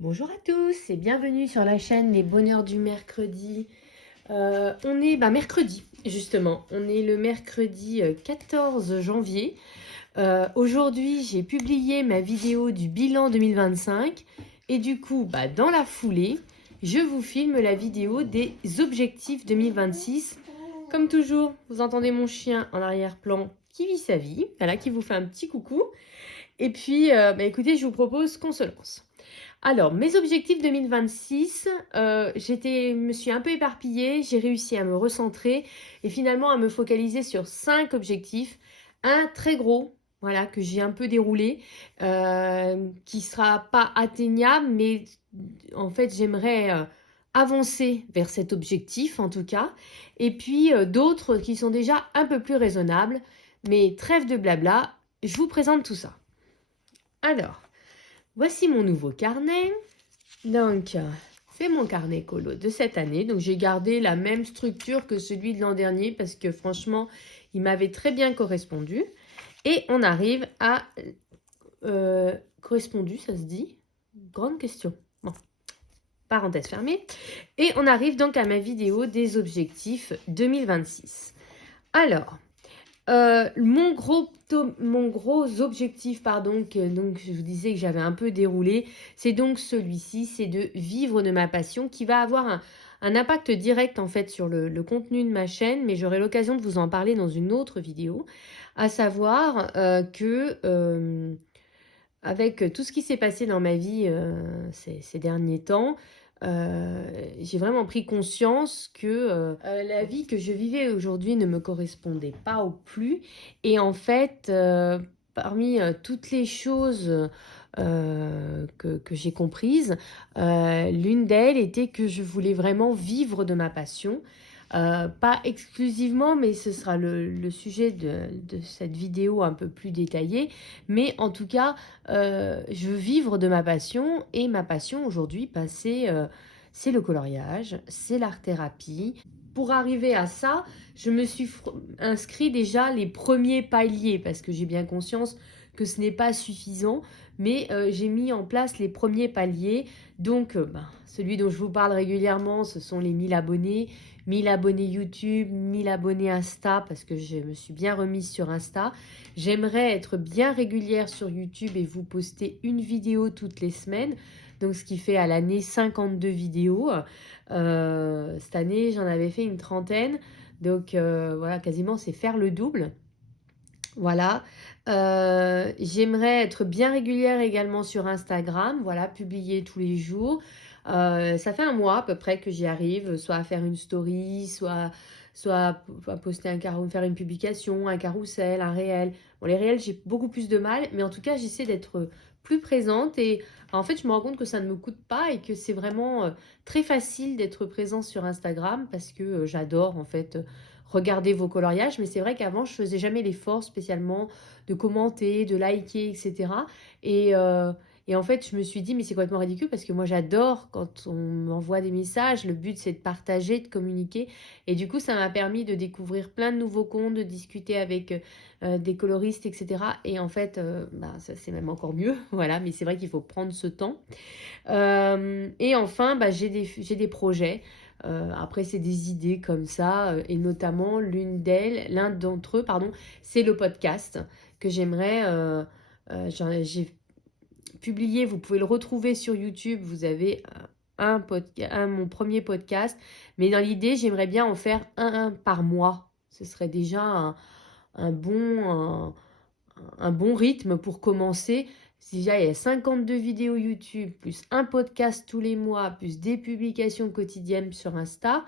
Bonjour à tous et bienvenue sur la chaîne Les Bonheurs du Mercredi. On est mercredi, justement. On est le mercredi 14 janvier. Aujourd'hui, j'ai publié ma vidéo du bilan 2025. Et du coup, dans la foulée, je vous filme la vidéo des objectifs 2026. Comme toujours, vous entendez mon chien en arrière-plan qui vit sa vie, voilà, qui vous fait un petit coucou. Et puis, écoutez, je vous propose qu'on se lance. Alors, mes objectifs 2026, me suis un peu éparpillée, j'ai réussi à me recentrer et finalement à me focaliser sur 5 objectifs. Un très gros, voilà, que j'ai un peu déroulé, qui sera pas atteignable, mais en fait, j'aimerais avancer vers cet objectif en tout cas. Et puis d'autres qui sont déjà un peu plus raisonnables, mais trêve de blabla, je vous présente tout ça. Alors, voici mon nouveau carnet. Donc, c'est mon carnet colo de cette année. Donc, j'ai gardé la même structure que celui de l'an dernier parce que franchement, il m'avait très bien correspondu. Et on arrive à... correspondu, ça se dit? Grande question. Bon, parenthèse fermée. Et on arrive donc à ma vidéo des objectifs 2026. Alors, mon gros objectif, donc je vous disais que j'avais un peu déroulé, c'est donc celui-ci, c'est de vivre de ma passion qui va avoir un impact direct en fait sur le contenu de ma chaîne, mais j'aurai l'occasion de vous en parler dans une autre vidéo, à savoir avec tout ce qui s'est passé dans ma vie ces derniers temps, j'ai vraiment pris conscience que la vie que je vivais aujourd'hui ne me correspondait pas au plus. Et en fait, parmi toutes les choses que j'ai comprises, l'une d'elles était que je voulais vraiment vivre de ma passion. Pas exclusivement, mais ce sera le sujet de cette vidéo un peu plus détaillée. Mais en tout cas, je veux vivre de ma passion et ma passion aujourd'hui, c'est le coloriage, c'est l'art-thérapie. Pour arriver à ça, je me suis inscrit déjà les premiers paliers parce que j'ai bien conscience que ce n'est pas suffisant, mais j'ai mis en place les premiers paliers. Donc, celui dont je vous parle régulièrement, ce sont les 1000 abonnés. 1000 abonnés YouTube, 1000 abonnés Insta, parce que je me suis bien remise sur Insta. J'aimerais être bien régulière sur YouTube et vous poster une vidéo toutes les semaines. Donc, ce qui fait à l'année 52 vidéos. Cette année, j'en avais fait une trentaine. Donc, voilà, quasiment, c'est faire le double. Voilà. J'aimerais être bien régulière également sur Instagram. Voilà, publier tous les jours. Ça fait un mois à peu près que j'y arrive, soit à faire une story, soit à poster faire une publication, un carrousel, un réel. Bon, les réels, j'ai beaucoup plus de mal, mais en tout cas, j'essaie d'être plus présente et en fait, je me rends compte que ça ne me coûte pas et que c'est vraiment très facile d'être présent sur Instagram parce que j'adore en fait regarder vos coloriages, mais c'est vrai qu'avant, je faisais jamais l'effort spécialement de commenter, de liker, etc. Et, euh, et en fait, je me suis dit, mais c'est complètement ridicule parce que moi, j'adore quand on m'envoie des messages. Le but, c'est de partager, de communiquer. Et du coup, ça m'a permis de découvrir plein de nouveaux comptes, de discuter avec des coloristes, etc. Et en fait, ça, c'est même encore mieux. Voilà, mais c'est vrai qu'il faut prendre ce temps. Et enfin, j'ai des projets. Après, c'est des idées comme ça. Et notamment, l'un d'entre eux, pardon, c'est le podcast que j'aimerais... j'ai publié, vous pouvez le retrouver sur YouTube. Vous avez mon premier podcast. Mais dans l'idée, j'aimerais bien en faire un par mois. Ce serait déjà un un bon rythme pour commencer. Déjà, il y a 52 vidéos YouTube, plus un podcast tous les mois, plus des publications quotidiennes sur Insta,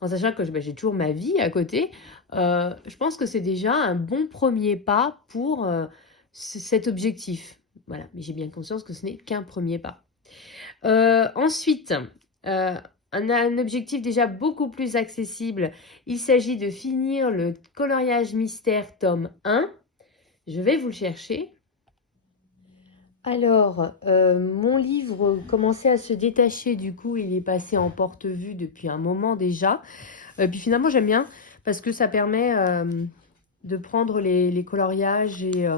en sachant que j'ai toujours ma vie à côté. Je pense que c'est déjà un bon premier pas pour cet objectif. Voilà, mais j'ai bien conscience que ce n'est qu'un premier pas. Ensuite, un objectif déjà beaucoup plus accessible. Il s'agit de finir le coloriage mystère tome 1. Je vais vous le chercher. Alors, mon livre commençait à se détacher, du coup, il est passé en porte-vue depuis un moment déjà. Puis finalement, j'aime bien parce que ça permet de prendre les coloriages et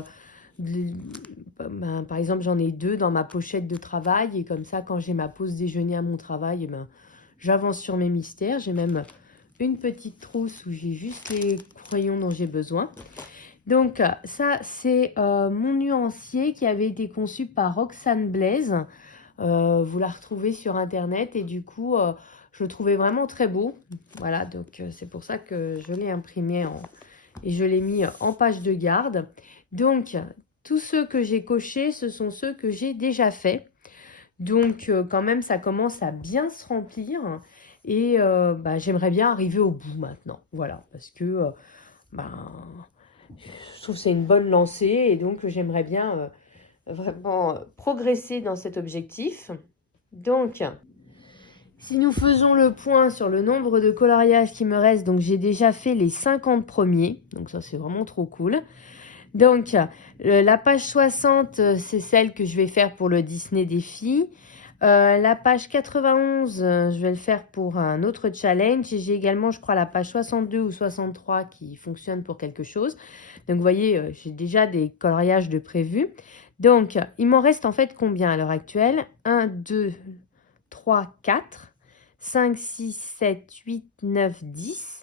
Par exemple, j'en ai 2 dans ma pochette de travail. Et comme ça, quand j'ai ma pause déjeuner à mon travail, eh ben, j'avance sur mes mystères. J'ai même une petite trousse où j'ai juste les crayons dont j'ai besoin. Donc, ça, c'est mon nuancier qui avait été conçu par Roxane Blaise. Vous la retrouvez sur Internet. Et du coup, je le trouvais vraiment très beau. Voilà, donc c'est pour ça que je l'ai imprimé et je l'ai mis en page de garde. Donc, tous ceux que j'ai cochés, ce sont ceux que j'ai déjà faits. Donc, quand même, ça commence à bien se remplir. Et j'aimerais bien arriver au bout maintenant. Voilà, parce que je trouve que c'est une bonne lancée. Et donc, j'aimerais bien vraiment progresser dans cet objectif. Donc, si nous faisons le point sur le nombre de coloriages qui me restent, donc j'ai déjà fait les 50 premiers. Donc, ça, c'est vraiment trop cool. Donc, la page 60, c'est celle que je vais faire pour le Disney Défi. La page 91, je vais le faire pour un autre challenge. Et j'ai également, je crois, la page 62 ou 63 qui fonctionne pour quelque chose. Donc, vous voyez, j'ai déjà des coloriages de prévus. Donc, il m'en reste en fait combien à l'heure actuelle? 1, 2, 3, 4, 5, 6, 7, 8, 9, 10.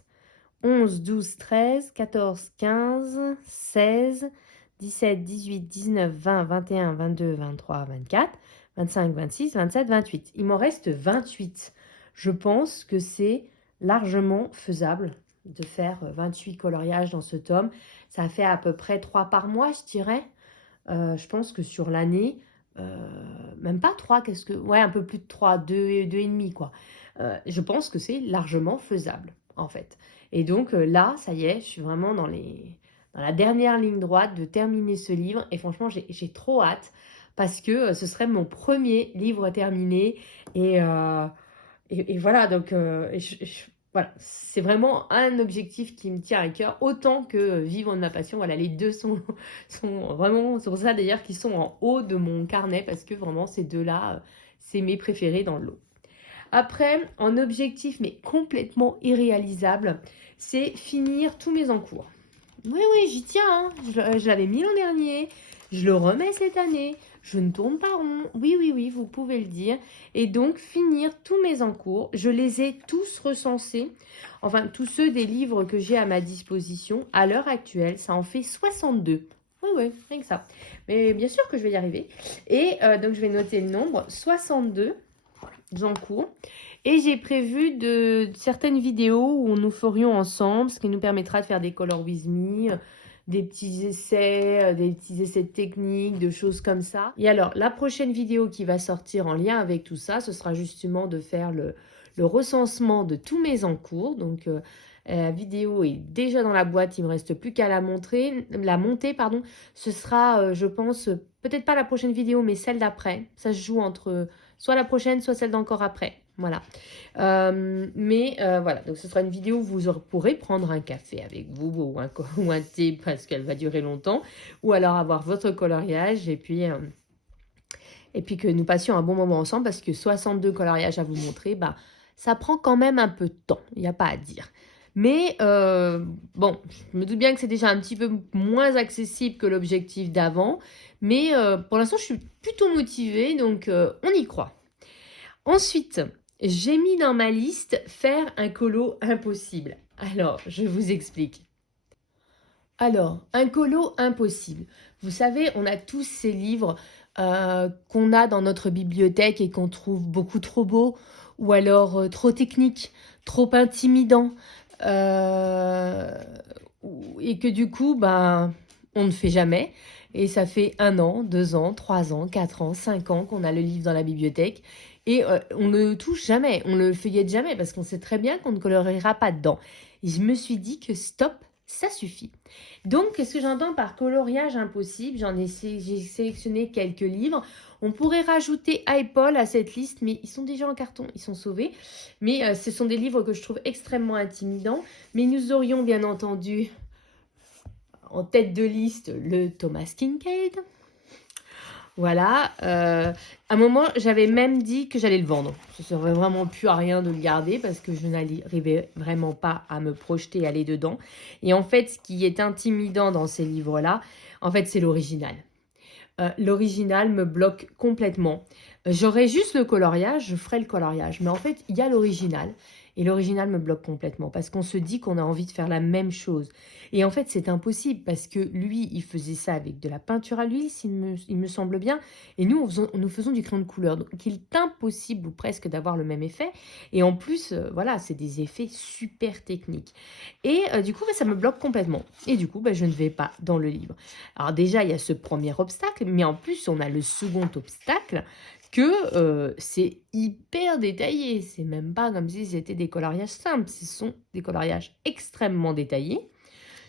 11, 12, 13, 14, 15, 16, 17, 18, 19, 20, 21, 22, 23, 24, 25, 26, 27, 28. Il m'en reste 28. Je pense que c'est largement faisable de faire 28 coloriages dans ce tome. Ça fait à peu près 3 par mois, je dirais. Je pense que sur l'année, même pas 3, ouais, un peu plus de 3, 2 et demi, quoi. Je pense que c'est largement faisable, en fait. Et donc là, ça y est, je suis vraiment dans la dernière ligne droite de terminer ce livre. Et franchement, j'ai trop hâte parce que ce serait mon premier livre terminé. Et voilà, donc voilà, c'est vraiment un objectif qui me tient à cœur, autant que vivre de ma passion. Voilà, les deux sont vraiment, c'est pour ça d'ailleurs qu'ils sont en haut de mon carnet, parce que vraiment ces deux-là, c'est mes préférés dans le lot. Après, en objectif, mais complètement irréalisable, c'est finir tous mes encours. Oui, j'y tiens, hein. Je l'avais mis l'an dernier, je le remets cette année, je ne tourne pas rond. Oui, vous pouvez le dire. Et donc, finir tous mes encours, je les ai tous recensés. Enfin, tous ceux des livres que j'ai à ma disposition. À l'heure actuelle, ça en fait 62. Oui, rien que ça. Mais bien sûr que je vais y arriver. Et donc, je vais noter le nombre, 62 encours. Et j'ai prévu certaines vidéos où nous ferions ensemble, ce qui nous permettra de faire des Color With Me, des petits essais techniques, de choses comme ça. Et alors, la prochaine vidéo qui va sortir en lien avec tout ça, ce sera justement de faire le recensement de tous mes encours. Donc, la vidéo est déjà dans la boîte, il ne me reste plus qu'à la monter. Ce sera, je pense, peut-être pas la prochaine vidéo, mais celle d'après. Ça se joue entre soit la prochaine, soit celle d'encore après. Voilà. Voilà, donc ce sera une vidéo où vous pourrez prendre un café avec vous ou un thé parce qu'elle va durer longtemps, ou alors avoir votre coloriage et puis que nous passions un bon moment ensemble, parce que 62 coloriages à vous montrer, ça prend quand même un peu de temps, il n'y a pas à dire. Mais bon, je me doute bien que c'est déjà un petit peu moins accessible que l'objectif d'avant, mais pour l'instant je suis plutôt motivée, donc on y croit. Ensuite, j'ai mis dans ma liste faire un colo impossible. Alors, je vous explique. Alors, un colo impossible. Vous savez, on a tous ces livres qu'on a dans notre bibliothèque et qu'on trouve beaucoup trop beaux, ou alors trop techniques, trop intimidants, et que du coup, on ne fait jamais. Et ça fait 1 an, 2 ans, 3 ans, 4 ans, 5 ans qu'on a le livre dans la bibliothèque. Et on ne le touche jamais, on ne le feuillette jamais, parce qu'on sait très bien qu'on ne coloriera pas dedans. Et je me suis dit que stop, ça suffit. Donc, qu'est-ce que j'entends par coloriage impossible? J'ai sélectionné quelques livres. On pourrait rajouter iPol à cette liste, mais ils sont déjà en carton, ils sont sauvés. Mais ce sont des livres que je trouve extrêmement intimidants. Mais nous aurions bien entendu en tête de liste le Thomas Kinkade. Voilà. À un moment, j'avais même dit que j'allais le vendre. Ça ne servait vraiment plus à rien de le garder parce que je n'arrivais vraiment pas à me projeter, à aller dedans. Et en fait, ce qui est intimidant dans ces livres-là, En fait, c'est l'original. L'original me bloque complètement. J'aurais juste le coloriage, je ferais le coloriage. Mais en fait, il y a l'original. Et l'original me bloque complètement parce qu'on se dit qu'on a envie de faire la même chose. Et en fait, c'est impossible parce que lui, il faisait ça avec de la peinture à l'huile, il me semble bien. Et nous, nous faisons du crayon de couleur. Donc, il est impossible ou presque d'avoir le même effet. Et en plus, voilà, c'est des effets super techniques. Et du coup, ça me bloque complètement. Et du coup, je ne vais pas dans le livre. Alors déjà, il y a ce premier obstacle, mais en plus, on a le second obstacle que c'est hyper détaillé. C'est même pas comme si c'était des coloriages simples. Ce sont des coloriages extrêmement détaillés,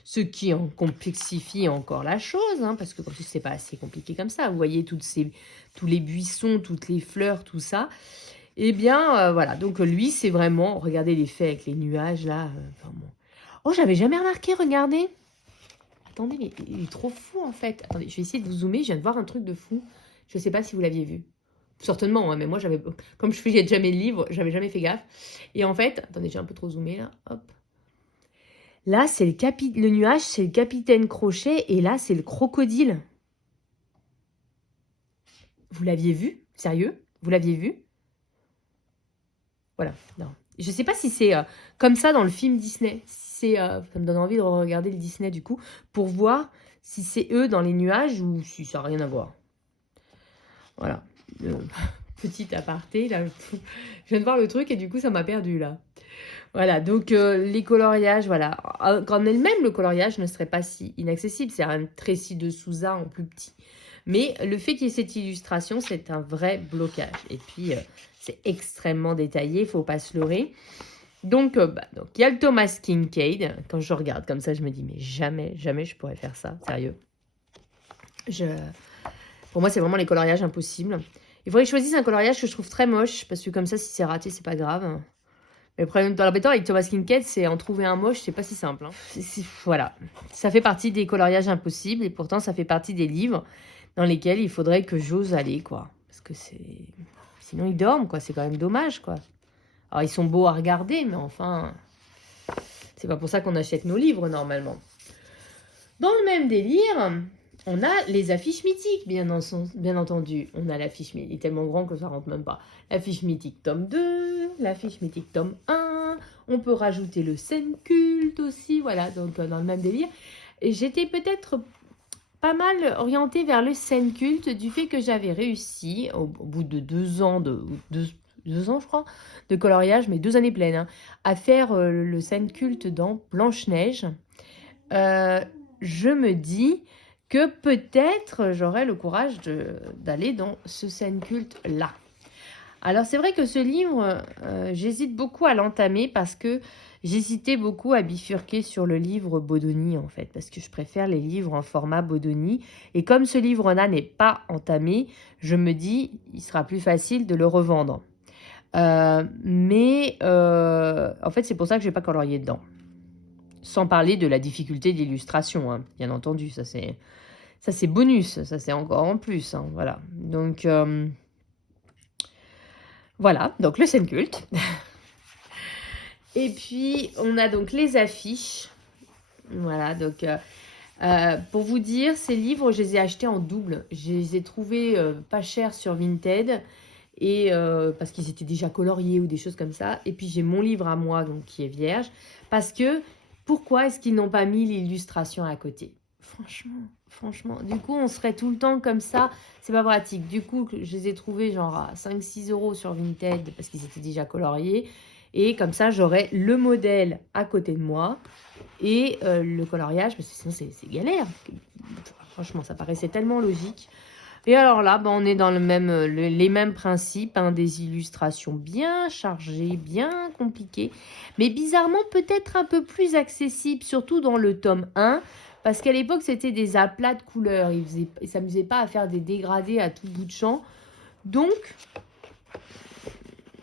ce qui en complexifie encore la chose, hein, parce que comme c'est pas assez compliqué comme ça. Vous voyez tous les buissons, toutes les fleurs, tout ça. Eh bien, voilà. Donc lui, c'est vraiment, regardez l'effet avec les nuages là. Enfin, bon. Oh, j'avais jamais remarqué, regardez. Attendez, mais il est trop fou en fait. Attendez, je vais essayer de vous zoomer. Je viens de voir un truc de fou. Je ne sais pas si vous l'aviez vu. Certainement, hein, mais moi, comme je fais jamais de livre, j'avais jamais fait gaffe. Et en fait, attendez, j'ai un peu trop zoomé là. Hop. Là, c'est le nuage, c'est le capitaine Crochet. Et là, c'est le crocodile. Vous l'aviez vu? Sérieux? Vous l'aviez vu? Voilà. Non. Je ne sais pas si c'est comme ça dans le film Disney. Ça me donne envie de regarder le Disney du coup, pour voir si c'est eux dans les nuages ou si ça n'a rien à voir. Voilà. Petit aparté, là. Je viens de voir le truc et du coup, ça m'a perdu, là. Voilà, donc les coloriages, voilà. En elle-même, le coloriage ne serait pas si inaccessible. C'est un Trécy de Souza en plus petit. Mais le fait qu'il y ait cette illustration, c'est un vrai blocage. Et puis, c'est extrêmement détaillé, il ne faut pas se leurrer. Donc, il y a le Thomas Kinkade. Quand je regarde comme ça, je me dis, mais jamais, jamais je pourrais faire ça, sérieux. Pour moi, c'est vraiment les coloriages impossibles. Il faudrait que je choisisse un coloriage que je trouve très moche, parce que comme ça, si c'est raté, c'est pas grave. Mais le problème dans l'embêtant avec Thomas Kinkade, c'est en trouver un moche, c'est pas si simple. Hein. Voilà. Ça fait partie des coloriages impossibles, et pourtant, ça fait partie des livres dans lesquels il faudrait que j'ose aller, quoi. Parce que sinon, ils dorment, quoi. C'est quand même dommage, quoi. Alors, ils sont beaux à regarder, mais enfin, c'est pas pour ça qu'on achète nos livres, normalement. Dans le même délire, on a les affiches mythiques, bien entendu. On a l'affiche mythique, il est tellement grand que ça rentre même pas. L'affiche mythique tome 2, l'affiche mythique tome 1. On peut rajouter le scène culte aussi, voilà, donc dans le même délire. Et j'étais peut-être pas mal orientée vers le scène culte du fait que j'avais réussi, au bout de 2 ans, 2 ans je crois, de coloriage, mais 2 années pleines, hein, à faire le scène culte dans Blanche-Neige. Je me dis que peut-être j'aurai le courage d'aller dans ce scène culte-là. Alors c'est vrai que ce livre, j'hésite beaucoup à l'entamer parce que j'hésitais beaucoup à bifurquer sur le livre Bodoni en fait, parce que je préfère les livres en format Bodoni. Et comme ce livre-là n'est pas entamé, je me dis il sera plus facile de le revendre. Mais en fait c'est pour ça que je n'ai pas colorié dedans. Sans parler de la difficulté d'illustration, hein, bien entendu. Ça, c'est bonus. Ça, c'est encore en plus. Hein, voilà. Donc, voilà. Donc, le scène culte. Et puis, on a donc les affiches. Voilà. Donc, pour vous dire, ces livres, je les ai achetés en double. Je les ai trouvés pas chers sur Vinted. Et parce qu'ils étaient déjà coloriés ou des choses comme ça. Et puis, j'ai mon livre à moi, donc qui est vierge. Parce que pourquoi est-ce qu'ils n'ont pas mis l'illustration à côté? Franchement. Du coup, on serait tout le temps comme ça. C'est pas pratique. Du coup, je les ai trouvés genre à 5-6 € sur Vinted parce qu'ils étaient déjà coloriés. Et comme ça, j'aurais le modèle à côté de moi et le coloriage. Parce que sinon, c'est galère. Franchement, ça paraissait tellement logique. Et alors là, on est dans les mêmes principes, hein, des illustrations bien chargées, bien compliquées, mais bizarrement peut-être un peu plus accessibles, surtout dans le tome 1, parce qu'à l'époque, c'était des aplats de couleurs. Ils ne s'amusaient pas à faire des dégradés à tout bout de champ. Donc,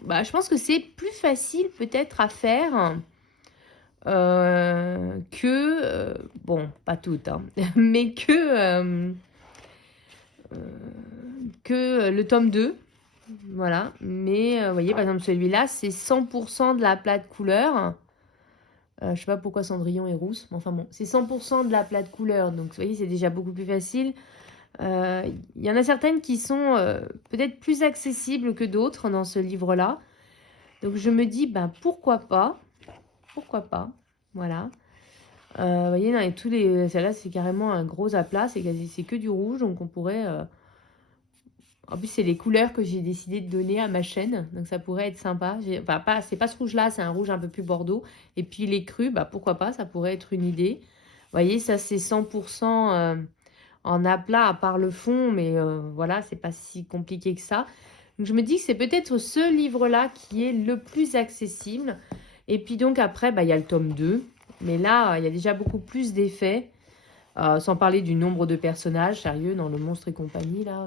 je pense que c'est plus facile peut-être à faire bon, pas toutes, hein, mais que le tome 2. Voilà. Mais vous voyez, par exemple, celui-là, c'est 100% de la plate couleur. Je sais pas pourquoi Cendrillon est rousse, mais enfin bon, c'est 100% de la plate couleur, donc vous voyez, c'est déjà beaucoup plus facile. Il y en a certaines qui sont peut-être plus accessibles que d'autres dans ce livre-là. Donc je me dis, ben pourquoi pas, voilà. Vous voyez, dans tous les, celle-là, c'est carrément un gros aplat, c'est que du rouge, donc on pourrait... En plus, c'est les couleurs que j'ai décidé de donner à ma chaîne, donc ça pourrait être sympa. Enfin, c'est pas ce rouge-là, c'est un rouge un peu plus bordeaux. Et puis les crus, bah pourquoi pas, ça pourrait être une idée. Vous voyez, ça c'est 100% en aplat à part le fond, mais voilà, c'est pas si compliqué que ça. Donc je me dis que c'est peut-être ce livre-là qui est le plus accessible. Et puis donc après, bah, il y a le tome 2. Mais là, il y a déjà beaucoup plus d'effets. Sans parler du nombre de personnages, sérieux, dans le Monstre et compagnie, là.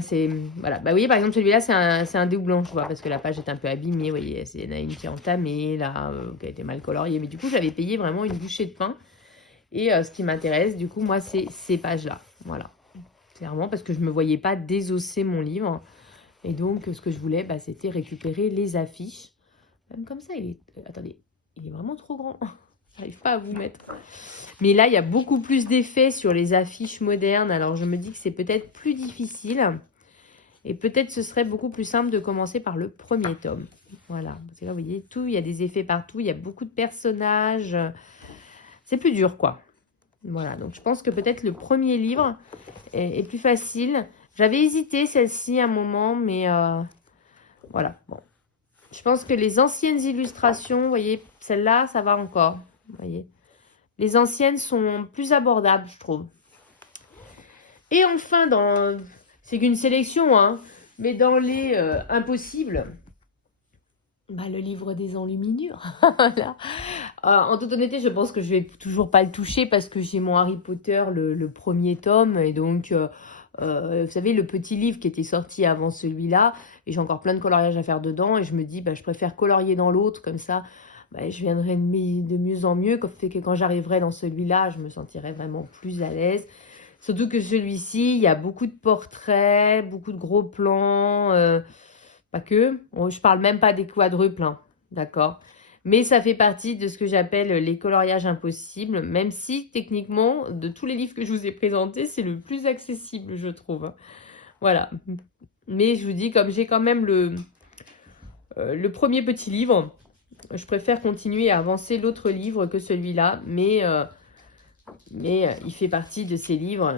C'est... Voilà. Bah, vous voyez, par exemple, celui-là, c'est un doublon, je vois, parce que la page est un peu abîmée. Vous voyez, il y en a une qui est entamée, là, qui a été mal coloriée. Mais du coup, j'avais payé vraiment une bouchée de pain. Et ce qui m'intéresse, du coup, moi, c'est ces pages-là. Voilà. Clairement, parce que je ne me voyais pas désosser mon livre. Et donc, ce que je voulais, bah, c'était récupérer les affiches. Même comme ça, il est... Attendez, il est vraiment trop grand. J'arrive pas à vous mettre. Mais là, il y a beaucoup plus d'effets sur les affiches modernes. Alors, je me dis que c'est peut-être plus difficile. Et peut-être ce serait beaucoup plus simple de commencer par le premier tome. Voilà. Parce que là, vous voyez, tout, il y a des effets partout. Il y a beaucoup de personnages. C'est plus dur, quoi. Voilà. Donc, je pense que peut-être le premier livre est plus facile. J'avais hésité celle-ci un moment, mais voilà. Bon. Je pense que les anciennes illustrations, vous voyez, celle-là, ça va encore. Vous voyez. Les anciennes sont plus abordables, je trouve. Et enfin, c'est qu'une sélection, hein, mais dans les impossibles, bah, le livre des enluminures. Voilà. En toute honnêteté, je pense que je vais toujours pas le toucher parce que j'ai mon Harry Potter, le premier tome, et donc... vous savez, le petit livre qui était sorti avant celui-là, et j'ai encore plein de coloriage à faire dedans, et je me dis, bah, je préfère colorier dans l'autre, comme ça, bah, je viendrai de mieux en mieux, fait que quand j'arriverai dans celui-là, je me sentirai vraiment plus à l'aise. Surtout que celui-ci, il y a beaucoup de portraits, beaucoup de gros plans, pas que, je parle même pas des quadruples, hein, d'accord? Mais ça fait partie de ce que j'appelle les coloriages impossibles, même si techniquement, de tous les livres que je vous ai présentés, c'est le plus accessible, je trouve. Voilà. Mais je vous dis, comme j'ai quand même le premier petit livre, je préfère continuer à avancer l'autre livre que celui-là, mais il fait partie de ces livres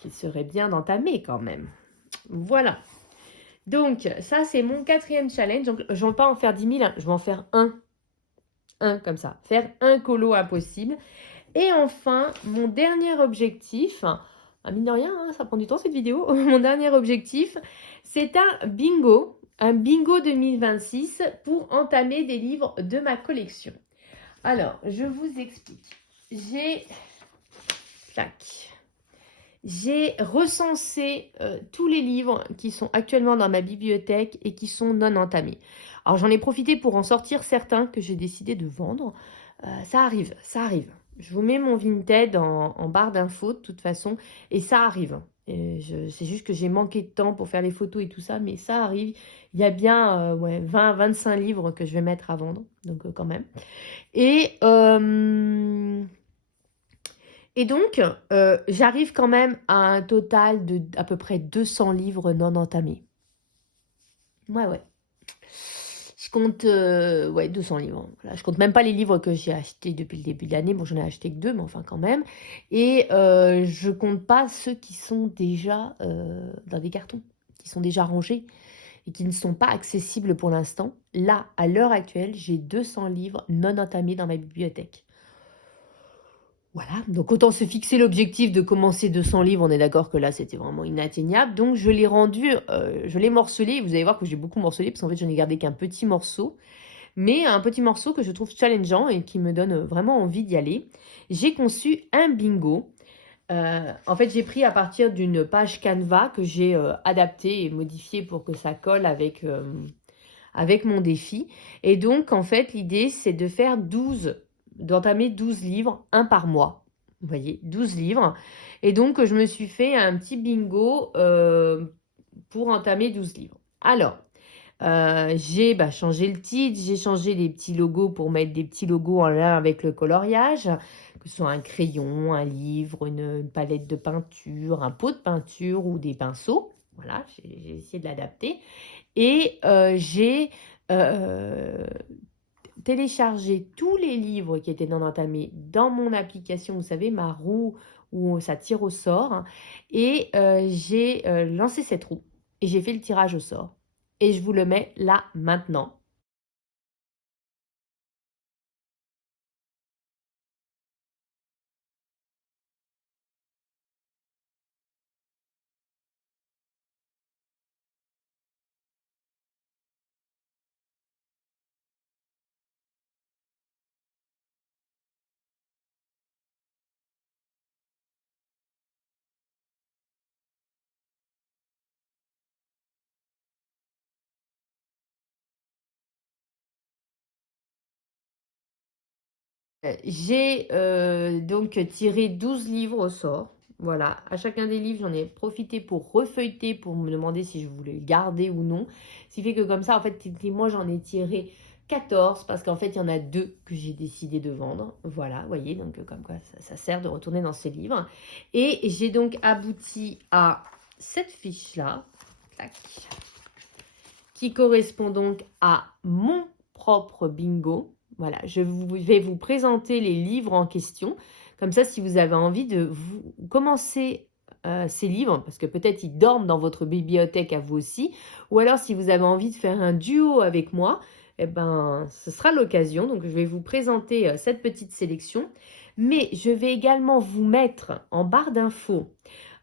qu'il serait bien d'entamer quand même. Voilà. Donc, ça, c'est mon 4e challenge. Donc, je ne vais pas en faire 10 000, hein. Je vais en faire un comme ça. Faire un colo impossible. Et enfin, mon dernier objectif, mine de rien, hein, ça prend du temps cette vidéo. Mon dernier objectif, c'est un bingo 2026 pour entamer des livres de ma collection. Alors, je vous explique. J'ai recensé tous les livres qui sont actuellement dans ma bibliothèque et qui sont non entamés. Alors j'en ai profité pour en sortir certains que j'ai décidé de vendre. Ça arrive. Je vous mets mon Vinted en barre d'infos de toute façon et ça arrive. C'est juste que j'ai manqué de temps pour faire les photos et tout ça, mais ça arrive. Il y a bien 20-25 livres que je vais mettre à vendre, donc quand même. Et donc, j'arrive quand même à un total de à peu près 200 livres non entamés. Ouais. Je compte 200 livres. Voilà. Je compte même pas les livres que j'ai achetés depuis le début de l'année. Bon, j'en ai acheté que 2, mais enfin quand même. Et je compte pas ceux qui sont déjà dans des cartons, qui sont déjà rangés et qui ne sont pas accessibles pour l'instant. Là, à l'heure actuelle, j'ai 200 livres non entamés dans ma bibliothèque. Voilà, donc autant se fixer l'objectif de commencer 200 livres, on est d'accord que là c'était vraiment inatteignable, donc je l'ai rendu, je l'ai morcelé, vous allez voir que j'ai beaucoup morcelé, parce qu'en fait je n'ai gardé qu'un petit morceau, mais un petit morceau que je trouve challengeant et qui me donne vraiment envie d'y aller. J'ai conçu un bingo, en fait j'ai pris à partir d'une page Canva que j'ai adaptée et modifiée pour que ça colle avec mon défi, et donc en fait l'idée c'est de faire d'entamer 12 livres, un par mois. Vous voyez, 12 livres. Et donc, je me suis fait un petit bingo pour entamer 12 livres. Alors, J'ai changé le titre, j'ai changé les petits logos pour mettre des petits logos en lien avec le coloriage, que ce soit un crayon, un livre, une palette de peinture, un pot de peinture ou des pinceaux. Voilà, j'ai essayé de l'adapter. Et j'ai téléchargé tous les livres qui étaient non entamés dans mon application, vous savez, ma roue où ça tire au sort. Hein. Et j'ai lancé cette roue et j'ai fait le tirage au sort. Et je vous le mets là maintenant. J'ai donc tiré 12 livres au sort. Voilà, à chacun des livres, j'en ai profité pour refeuilleter, pour me demander si je voulais le garder ou non. Ce qui fait que comme ça, en fait, moi, j'en ai tiré 14 parce qu'en fait, il y en a deux que j'ai décidé de vendre. Voilà, vous voyez, donc comme quoi ça sert de retourner dans ces livres. Et j'ai donc abouti à cette fiche-là, qui correspond donc à mon propre bingo. Voilà, je vais vous présenter les livres en question. Comme ça, si vous avez envie de vous commencer ces livres, parce que peut-être ils dorment dans votre bibliothèque à vous aussi, ou alors si vous avez envie de faire un duo avec moi, eh ben, ce sera l'occasion. Donc, je vais vous présenter cette petite sélection. Mais je vais également vous mettre en barre d'infos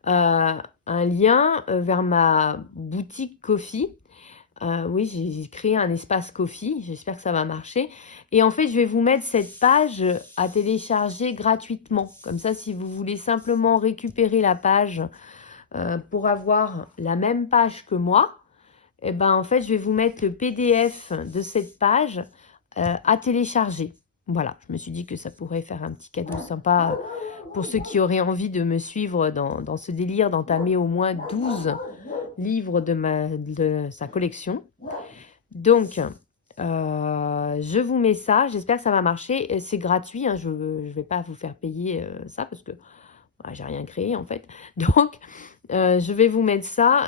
un lien vers ma boutique Ko-fi. Oui, j'ai créé un espace Ko-fi, j'espère que ça va marcher. Et en fait, je vais vous mettre cette page à télécharger gratuitement. Comme ça, si vous voulez simplement récupérer la page pour avoir la même page que moi, eh ben, en fait, je vais vous mettre le PDF de cette page à télécharger. Voilà, je me suis dit que ça pourrait faire un petit cadeau sympa pour ceux qui auraient envie de me suivre dans ce délire d'entamer au moins 12 livres de sa collection. Donc, je vous mets ça. J'espère que ça va marcher. C'est gratuit. Hein, je ne vais pas vous faire payer ça parce que j'ai rien créé en fait. Donc, je vais vous mettre ça.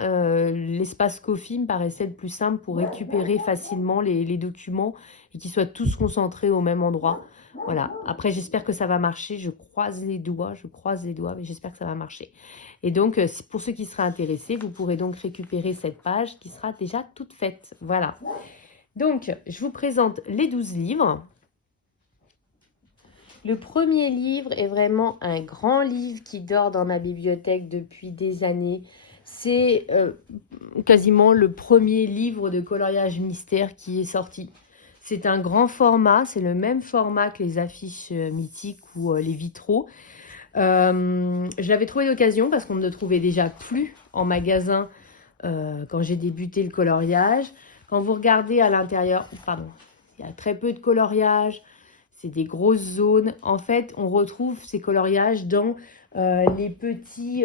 L'espace Ko-fi me paraissait le plus simple pour récupérer facilement les documents et qu'ils soient tous concentrés au même endroit. Voilà. Après, j'espère que ça va marcher. Je croise les doigts, mais j'espère que ça va marcher. Et donc, pour ceux qui seraient intéressés, vous pourrez donc récupérer cette page qui sera déjà toute faite. Voilà. Donc, je vous présente les 12 livres. Le premier livre est vraiment un grand livre qui dort dans ma bibliothèque depuis des années. C'est quasiment le premier livre de coloriage mystère qui est sorti. C'est un grand format, c'est le même format que les affiches mythiques ou les vitraux. Je l'avais trouvé d'occasion parce qu'on ne le trouvait déjà plus en magasin quand j'ai débuté le coloriage. Quand vous regardez à l'intérieur, pardon, il y a très peu de coloriage. C'est des grosses zones. En fait, on retrouve ces coloriages dans les petits,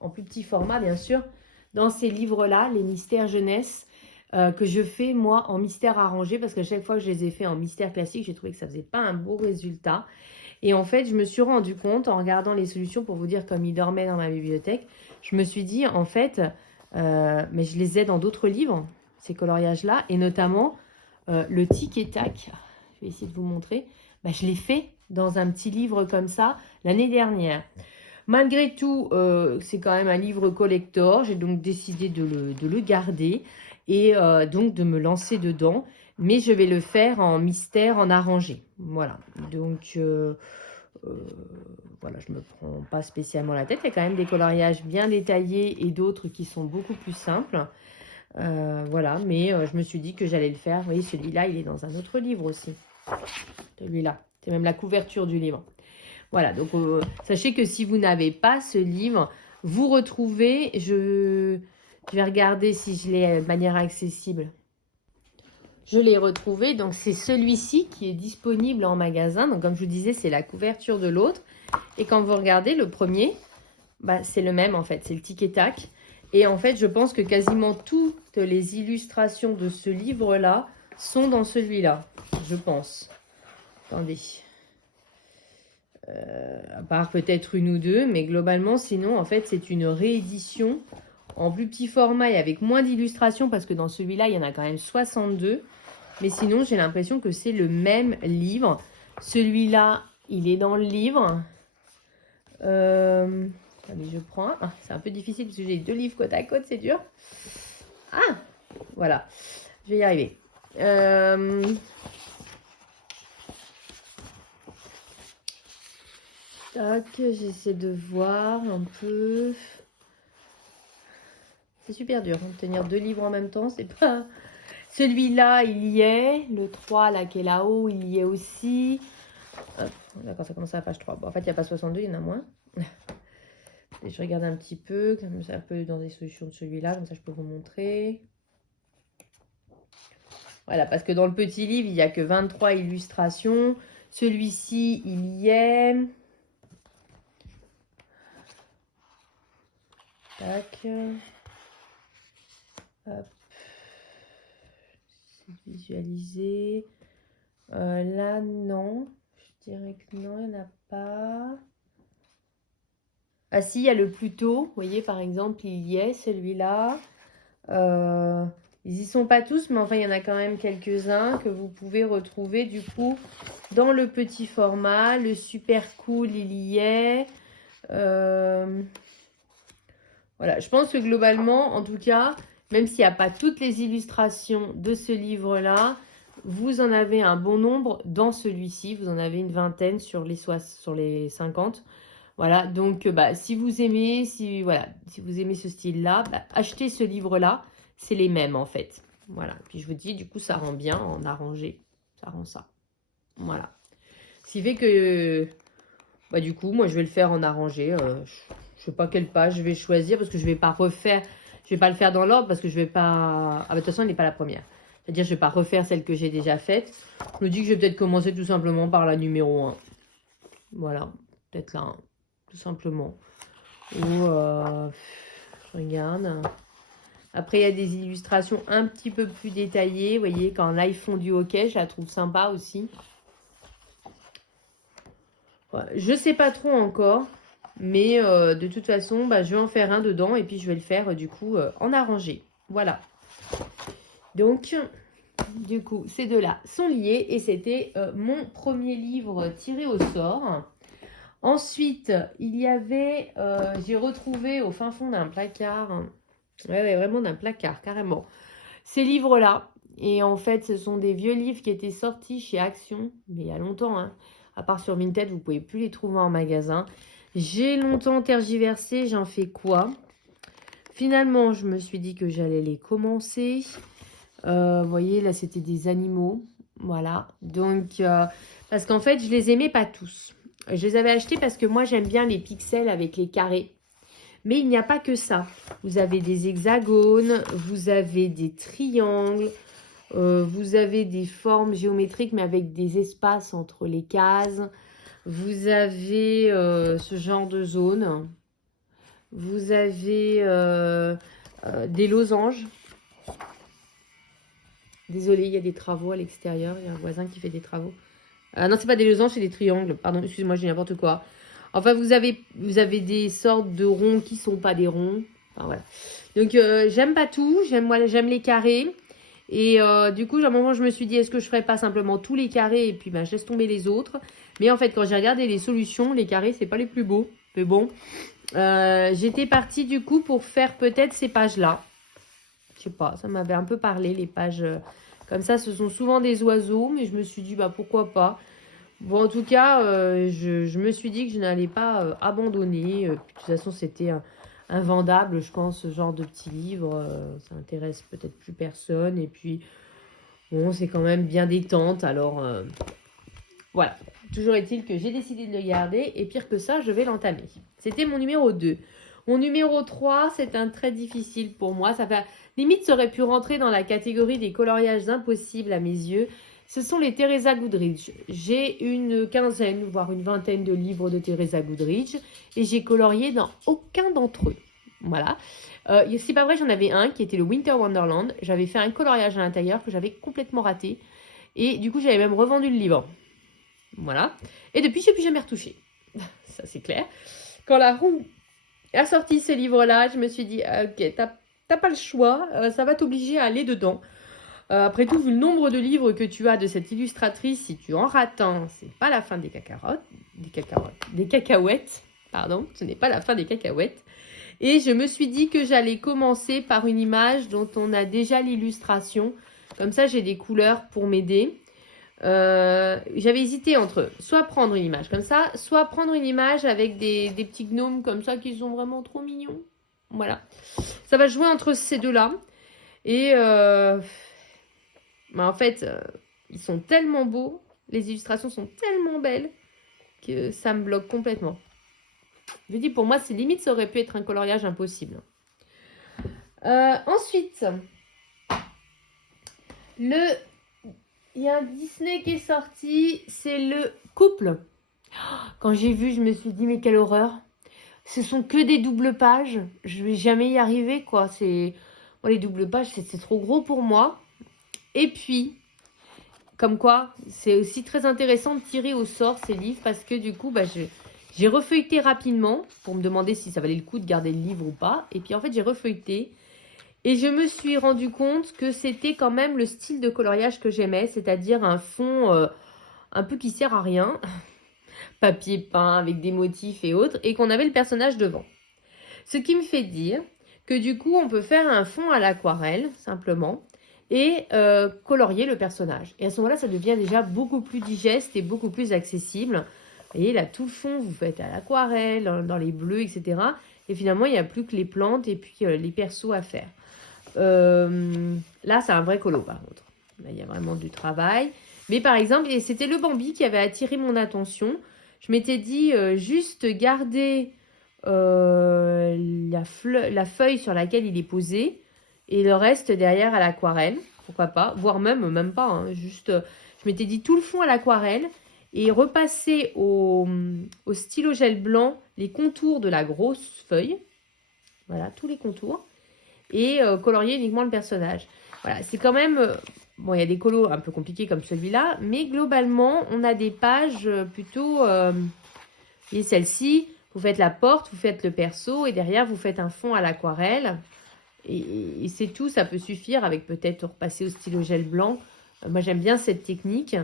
en plus petit format bien sûr, dans ces livres-là, les mystères jeunesse, que je fais moi en mystère arrangé, parce que chaque fois que je les ai fait en mystère classique, j'ai trouvé que ça faisait pas un beau résultat. Et en fait, je me suis rendu compte en regardant les solutions, pour vous dire comme ils dormaient dans ma bibliothèque, je me suis dit en fait, mais je les ai dans d'autres livres, ces coloriages-là, et notamment le tic et tac. Je vais essayer de vous montrer. Je l'ai fait dans un petit livre comme ça l'année dernière. Malgré tout, c'est quand même un livre collector. J'ai donc décidé de le garder et donc de me lancer dedans. Mais je vais le faire en mystère, en arrangé. Voilà. Donc, voilà, je ne me prends pas spécialement la tête. Il y a quand même des coloriages bien détaillés et d'autres qui sont beaucoup plus simples. Voilà, mais je me suis dit que j'allais le faire. Vous voyez, celui-là, il est dans un autre livre aussi. Celui-là, c'est même la couverture du livre. Voilà, donc sachez que si vous n'avez pas ce livre, vous retrouvez, je vais regarder si je l'ai de manière accessible. Je l'ai retrouvé, donc c'est celui-ci qui est disponible en magasin. Donc comme je vous disais, c'est la couverture de l'autre. Et quand vous regardez le premier, c'est le même en fait, c'est le tic et tac. Et en fait, je pense que quasiment toutes les illustrations de ce livre-là sont dans celui-là, je pense. Attendez. À part peut-être une ou deux, mais globalement, sinon, en fait, c'est une réédition en plus petit format et avec moins d'illustrations, parce que dans celui-là, il y en a quand même 62. Mais sinon, j'ai l'impression que c'est le même livre. Celui-là, il est dans le livre. Allez, je prends un. Ah, c'est un peu difficile parce que j'ai 2 livres côte à côte, c'est dur. Ah, voilà. Je vais y arriver. Tac, j'essaie de voir un peu. C'est super dur de tenir 2 livres en même temps, c'est pas... Celui-là, il y est. Le 3, là, qui est là-haut, il y est aussi. D'accord, ça commence à la page 3. Bon, en fait, il n'y a pas 62, il y en a moins. Et je regarde un petit peu, comme ça, un peu dans des solutions de celui-là, comme ça, je peux vous montrer. Voilà, parce que dans le petit livre, il n'y a que 23 illustrations. Celui-ci, il y est. Tac. Hop. C'est visualisé. Là, non. Je dirais que non, il n'y en a pas. Ah si, il y a le plus tôt. Vous voyez, par exemple, il y est, celui-là. Ils y sont pas tous, mais enfin, il y en a quand même quelques-uns que vous pouvez retrouver, du coup, dans le petit format. Le super cool, il y est. Voilà, je pense que globalement, en tout cas, même s'il n'y a pas toutes les illustrations de ce livre-là, vous en avez un bon nombre dans celui-ci. Vous en avez une vingtaine sur les 50. Voilà, donc si vous aimez, si vous aimez ce style-là, achetez ce livre-là. C'est les mêmes en fait. Voilà, puis je vous dis, du coup, ça rend bien en arrangé. Ça rend ça. Voilà. Ce qui fait que, du coup, moi, je vais le faire en arrangé. Je sais pas quelle page je vais choisir parce que je vais pas refaire. Je vais pas le faire dans l'ordre parce que je vais pas... Ah, de toute façon, elle n'est pas la première. C'est-à-dire, je vais pas refaire celle que j'ai déjà faite. Je me dis que je vais peut-être commencer tout simplement par la numéro 1. Voilà, peut-être là, tout simplement. Ou, je regarde. Après, il y a des illustrations un petit peu plus détaillées. Vous voyez, quand là, ils font du hockey, je la trouve sympa aussi. Voilà. Je sais pas trop encore. Mais de toute façon, je vais en faire un dedans. Et puis, je vais le faire, du coup, en arrangé. Voilà. Donc, du coup, ces deux-là sont liés. Et c'était mon premier livre tiré au sort. Ensuite, il y avait... j'ai retrouvé au fin fond d'un placard... Ouais, vraiment d'un placard, carrément. Ces livres-là. Et en fait, ce sont des vieux livres qui étaient sortis chez Action. Mais il y a longtemps, hein. À part sur Vinted, vous ne pouvez plus les trouver en magasin. J'ai longtemps tergiversé, j'en fais quoi? Finalement, je me suis dit que j'allais les commencer. Vous voyez, là, c'était des animaux. Voilà. Donc, parce qu'en fait, je les aimais pas tous. Je les avais achetés parce que moi, j'aime bien les pixels avec les carrés. Mais il n'y a pas que ça. Vous avez des hexagones, vous avez des triangles, vous avez des formes géométriques, mais avec des espaces entre les cases. Vous avez ce genre de zone. Vous avez des losanges. Désolée, il y a des travaux à l'extérieur. Il y a un voisin qui fait des travaux. Non, c'est pas des losanges, c'est des triangles. Pardon, excusez-moi, je dis n'importe quoi. Enfin, vous avez des sortes de ronds qui sont pas des ronds. Enfin, voilà. Donc, j'aime pas tout. J'aime les carrés. Et du coup, à un moment, je me suis dit, est-ce que je ferais pas simplement tous les carrés et puis je laisse tomber les autres. Mais en fait, quand j'ai regardé les solutions, les carrés, c'est pas les plus beaux. Mais bon, j'étais partie du coup pour faire peut-être ces pages-là. Je sais pas, ça m'avait un peu parlé, les pages comme ça. Ce sont souvent des oiseaux, mais je me suis dit, pourquoi pas. Bon, en tout cas, je me suis dit que je n'allais pas abandonner. De toute façon, c'était invendable, je pense, ce genre de petit livre. Ça intéresse peut-être plus personne. Et puis, bon, c'est quand même bien détente. Alors, voilà. Toujours est-il que j'ai décidé de le garder. Et pire que ça, je vais l'entamer. C'était mon numéro 2. Mon numéro 3, c'est un très difficile pour moi. Ça fait... Limite, ça aurait pu rentrer dans la catégorie des coloriages impossibles à mes yeux. Ce sont les Teresa Goodrich. J'ai une quinzaine, voire une vingtaine de livres de Teresa Goodrich. Et j'ai colorié dans aucun d'entre eux. Voilà. C'est pas vrai, j'en avais un qui était le Winter Wonderland. J'avais fait un coloriage à l'intérieur que j'avais complètement raté. Et du coup, j'avais même revendu le livre. Voilà. Et depuis, je n'ai plus jamais retouché. Ça, c'est clair. Quand la roue a sorti ce livre-là, je me suis dit, ok, t'as pas le choix, ça va t'obliger à aller dedans. Après tout, vu le nombre de livres que tu as de cette illustratrice, si tu en rates un, c'est pas la fin des cacahuètes, pardon, ce n'est pas la fin des cacahuètes. Et je me suis dit que j'allais commencer par une image dont on a déjà l'illustration. Comme ça, j'ai des couleurs pour m'aider. J'avais hésité entre soit prendre une image comme ça, soit prendre une image avec des petits gnomes comme ça qui sont vraiment trop mignons. Voilà. Ça va jouer entre ces deux-là. Et en fait, ils sont tellement beaux, les illustrations sont tellement belles que ça me bloque complètement. Je dis, pour moi, c'est limite, ça aurait pu être un coloriage impossible. Ensuite, il y a un Disney qui est sorti, c'est le couple. Quand j'ai vu, je me suis dit, mais quelle horreur. Ce sont que des doubles pages. Je vais jamais y arriver, quoi. Moi, les doubles pages, c'est trop gros pour moi. Et puis, comme quoi, c'est aussi très intéressant de tirer au sort ces livres parce que du coup, j'ai refeuilleté rapidement pour me demander si ça valait le coup de garder le livre ou pas. Et puis en fait, j'ai refeuilleté et je me suis rendu compte que c'était quand même le style de coloriage que j'aimais, c'est-à-dire un fond un peu qui sert à rien, papier peint avec des motifs et autres, et qu'on avait le personnage devant. Ce qui me fait dire que du coup, on peut faire un fond à l'aquarelle, simplement, et colorier le personnage. Et à ce moment-là, ça devient déjà beaucoup plus digeste et beaucoup plus accessible. Vous voyez, là, tout le fond, vous faites à l'aquarelle, dans les bleus, etc. Et finalement, il n'y a plus que les plantes et puis les persos à faire. Là, c'est un vrai colo, par contre. Là, il y a vraiment du travail. Mais par exemple, et c'était le Bambi qui avait attiré mon attention. Je m'étais dit, juste garder la feuille sur laquelle il est posé et le reste derrière à l'aquarelle, pourquoi pas, voire même pas, hein, juste, je m'étais dit tout le fond à l'aquarelle et repasser au stylo gel blanc les contours de la grosse feuille, voilà, tous les contours, et colorier uniquement le personnage. Voilà, c'est quand même, bon, il y a des colos un peu compliqués comme celui-là, mais globalement, on a des pages plutôt, et celle-ci, vous faites la porte, vous faites le perso, et derrière, vous faites un fond à l'aquarelle. Et c'est tout, ça peut suffire avec peut-être repasser au stylo gel blanc. Moi, j'aime bien cette technique.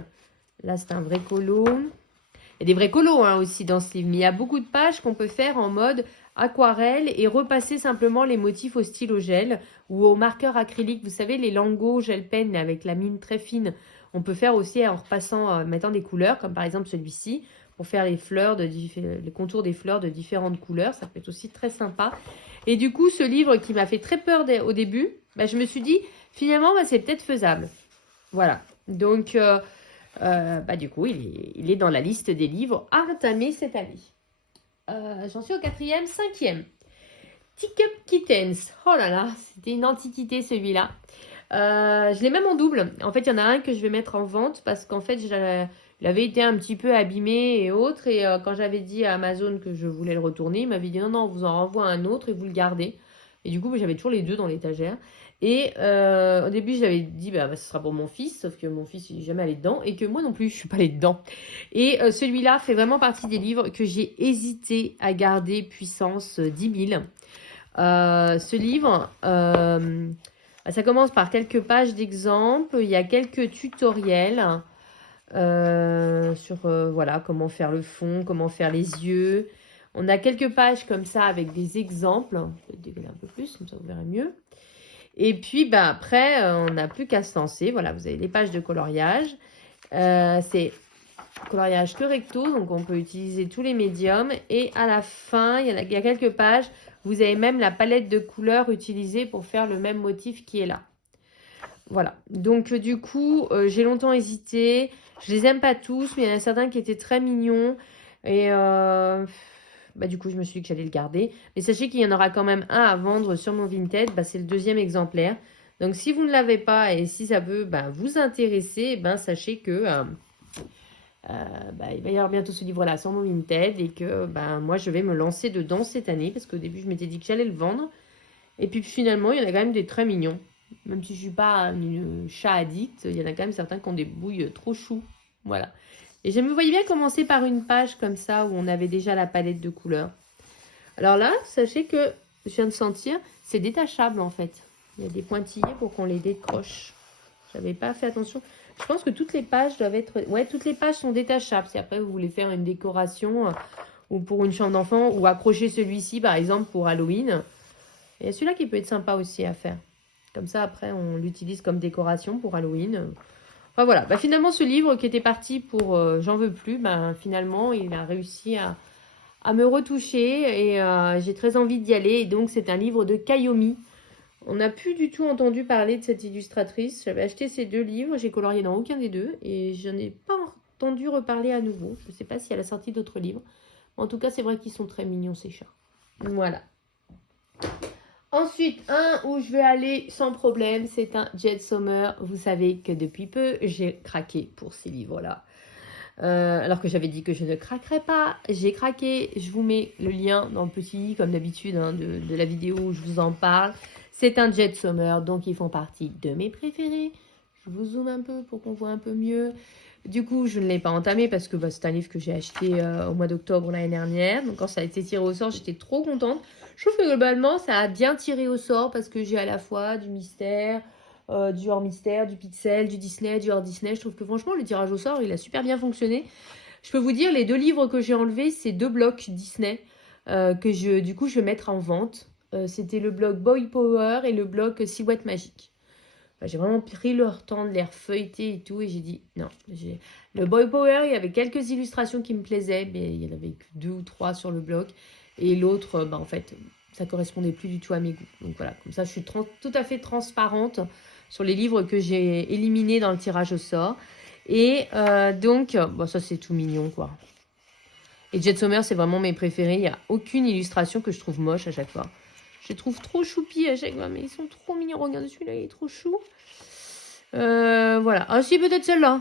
Là, c'est un vrai colo. Il y a des vrais colos hein, aussi dans ce livre, mais il y a beaucoup de pages qu'on peut faire en mode aquarelle et repasser simplement les motifs au stylo gel ou au marqueur acrylique. Vous savez, les Lango gel pen avec la mine très fine. On peut faire aussi en repassant, mettant des couleurs, comme par exemple celui-ci, pour faire les contours des fleurs de différentes couleurs. Ça peut être aussi très sympa. Et du coup, ce livre qui m'a fait très peur au début, je me suis dit, finalement, c'est peut-être faisable. Voilà. Donc, du coup, il est dans la liste des livres à entamer cette année. J'en suis au 4e, 5e. Teacup Kittens. Oh là là, c'était une antiquité celui-là. Je l'ai même en double. En fait, il y en a un que je vais mettre en vente parce qu'en fait, il avait été un petit peu abîmé et autres. Et quand j'avais dit à Amazon que je voulais le retourner, il m'avait dit non, on vous en renvoie un autre et vous le gardez. Et du coup, j'avais toujours les deux dans l'étagère. Et au début, j'avais dit, ce sera pour mon fils, sauf que mon fils, il n'est jamais allé dedans, et que moi non plus, je ne suis pas allée dedans. Et celui-là fait vraiment partie des livres que j'ai hésité à garder puissance 10 000. Ce livre, ça commence par quelques pages d'exemples, il y a quelques tutoriels sur voilà, comment faire le fond, comment faire les yeux. On a quelques pages comme ça avec des exemples. Je vais décoller un peu plus, comme ça vous verrez mieux. Et puis, après, on n'a plus qu'à se lancer. Voilà, vous avez les pages de coloriage. C'est coloriage que recto, donc on peut utiliser tous les médiums. Et à la fin, il y a quelques pages. Vous avez même la palette de couleurs utilisée pour faire le même motif qui est là. Voilà. Donc, du coup, j'ai longtemps hésité. Je les aime pas tous, mais il y en a certains qui étaient très mignons. Et du coup, je me suis dit que j'allais le garder. Mais sachez qu'il y en aura quand même un à vendre sur mon Vinted. C'est le 2e exemplaire. Donc, si vous ne l'avez pas et si ça peut vous intéresser, sachez que il va y avoir bientôt ce livre-là sur mon Vinted et que moi, je vais me lancer dedans cette année parce qu'au début, je m'étais dit que j'allais le vendre. Et puis finalement, il y en a quand même des très mignons. Même si je suis pas une chat addict, il y en a quand même certains qui ont des bouilles trop choux. Voilà. Et je me voyais bien commencer par une page comme ça où on avait déjà la palette de couleurs. Alors là, sachez que je viens de sentir, c'est détachable en fait. Il y a des pointillés pour qu'on les décroche. J'avais pas fait attention. Je pense que toutes les pages doivent être... Ouais, toutes les pages sont détachables. Si après vous voulez faire une décoration ou pour une chambre d'enfant ou accrocher celui-ci par exemple pour Halloween. Il y a celui-là qui peut être sympa aussi à faire. Comme ça après on l'utilise comme décoration pour Halloween. Enfin voilà, finalement ce livre qui était parti pour J'en veux plus, finalement il a réussi à me retoucher et j'ai très envie d'y aller. Et donc c'est un livre de Kayomi. On n'a plus du tout entendu parler de cette illustratrice. J'avais acheté ces 2 livres, j'ai colorié dans aucun des deux et je n'ai pas entendu reparler à nouveau. Je ne sais pas si elle a sorti d'autres livres. En tout cas, c'est vrai qu'ils sont très mignons ces chats. Voilà. Ensuite, un où je vais aller sans problème, c'est un Jet Sommer. Vous savez que depuis peu, j'ai craqué pour ces livres-là. Alors que j'avais dit que je ne craquerais pas, j'ai craqué. Je vous mets le lien dans le petit, comme d'habitude, de la vidéo où je vous en parle. C'est un Jet Sommer, donc ils font partie de mes préférés. Je vous zoome un peu pour qu'on voit un peu mieux. Du coup, je ne l'ai pas entamé parce que c'est un livre que j'ai acheté au mois d'octobre l'année dernière. Donc quand ça a été tiré au sort, j'étais trop contente. Je trouve que globalement, ça a bien tiré au sort parce que j'ai à la fois du mystère, du hors mystère, du pixel, du Disney, du hors Disney. Je trouve que franchement, le tirage au sort, il a super bien fonctionné. Je peux vous dire, les 2 livres que j'ai enlevés, c'est 2 blocs Disney que je vais mettre en vente. C'était le bloc Boy Power et le bloc Silhouette Magique. J'ai vraiment pris leur temps de les feuilleter et tout et j'ai dit non. Le Boy Power, il y avait quelques illustrations qui me plaisaient, mais il y en avait que 2 ou 3 sur le bloc. Et l'autre, en fait, ça correspondait plus du tout à mes goûts. Donc voilà, comme ça, je suis tout à fait transparente sur les livres que j'ai éliminés dans le tirage au sort. Et donc, ça c'est tout mignon quoi. Et Jet Sommer, c'est vraiment mes préférés. Il n'y a aucune illustration que je trouve moche à chaque fois. Je les trouve trop choupis à chaque fois, mais ils sont trop mignons. Regardez celui-là, il est trop chou. Voilà. Ah si, peut-être celle-là.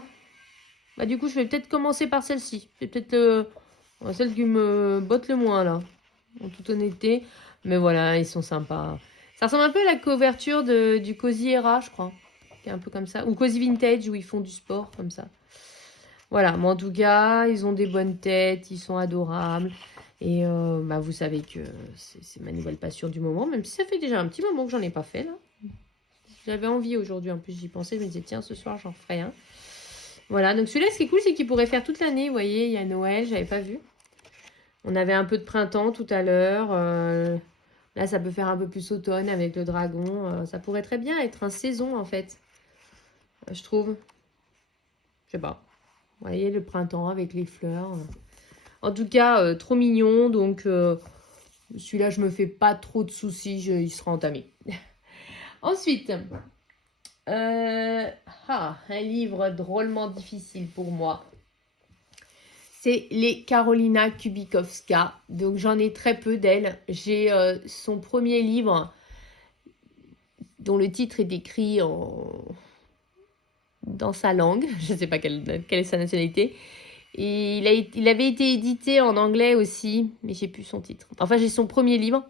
Du coup, je vais peut-être commencer par celle-ci. C'est peut-être celle qui me botte le moins, là. En toute honnêteté. Mais voilà, ils sont sympas. Ça ressemble un peu à la couverture du Cozy Era, je crois. Qui est un peu comme ça. Ou Cozy Vintage, où ils font du sport, comme ça. Voilà, mais en tout cas, ils ont des bonnes têtes, ils sont adorables. Et vous savez que c'est ma nouvelle passion du moment, même si ça fait déjà un petit moment que j'en ai pas fait, là. J'avais envie aujourd'hui, en plus j'y pensais, je me disais tiens, ce soir j'en ferai un. Voilà, donc celui-là, ce qui est cool, c'est qu'il pourrait faire toute l'année, vous voyez, il y a Noël, j'avais pas vu. On avait un peu de printemps tout à l'heure. Là, ça peut faire un peu plus automne avec le dragon. Ça pourrait très bien être un saison, en fait. Je trouve. Je sais pas. Vous voyez, le printemps avec les fleurs. En tout cas, trop mignon. Donc, celui-là, je me fais pas trop de soucis. Il sera entamé. Ensuite, un livre drôlement difficile pour moi. C'est les Karolina Kubikowska. Donc, j'en ai très peu d'elle. J'ai son premier livre dont le titre est écrit dans sa langue. Je ne sais pas quelle est sa nationalité. Et il avait été édité en anglais aussi, mais j'ai plus son titre. Enfin, j'ai son premier livre.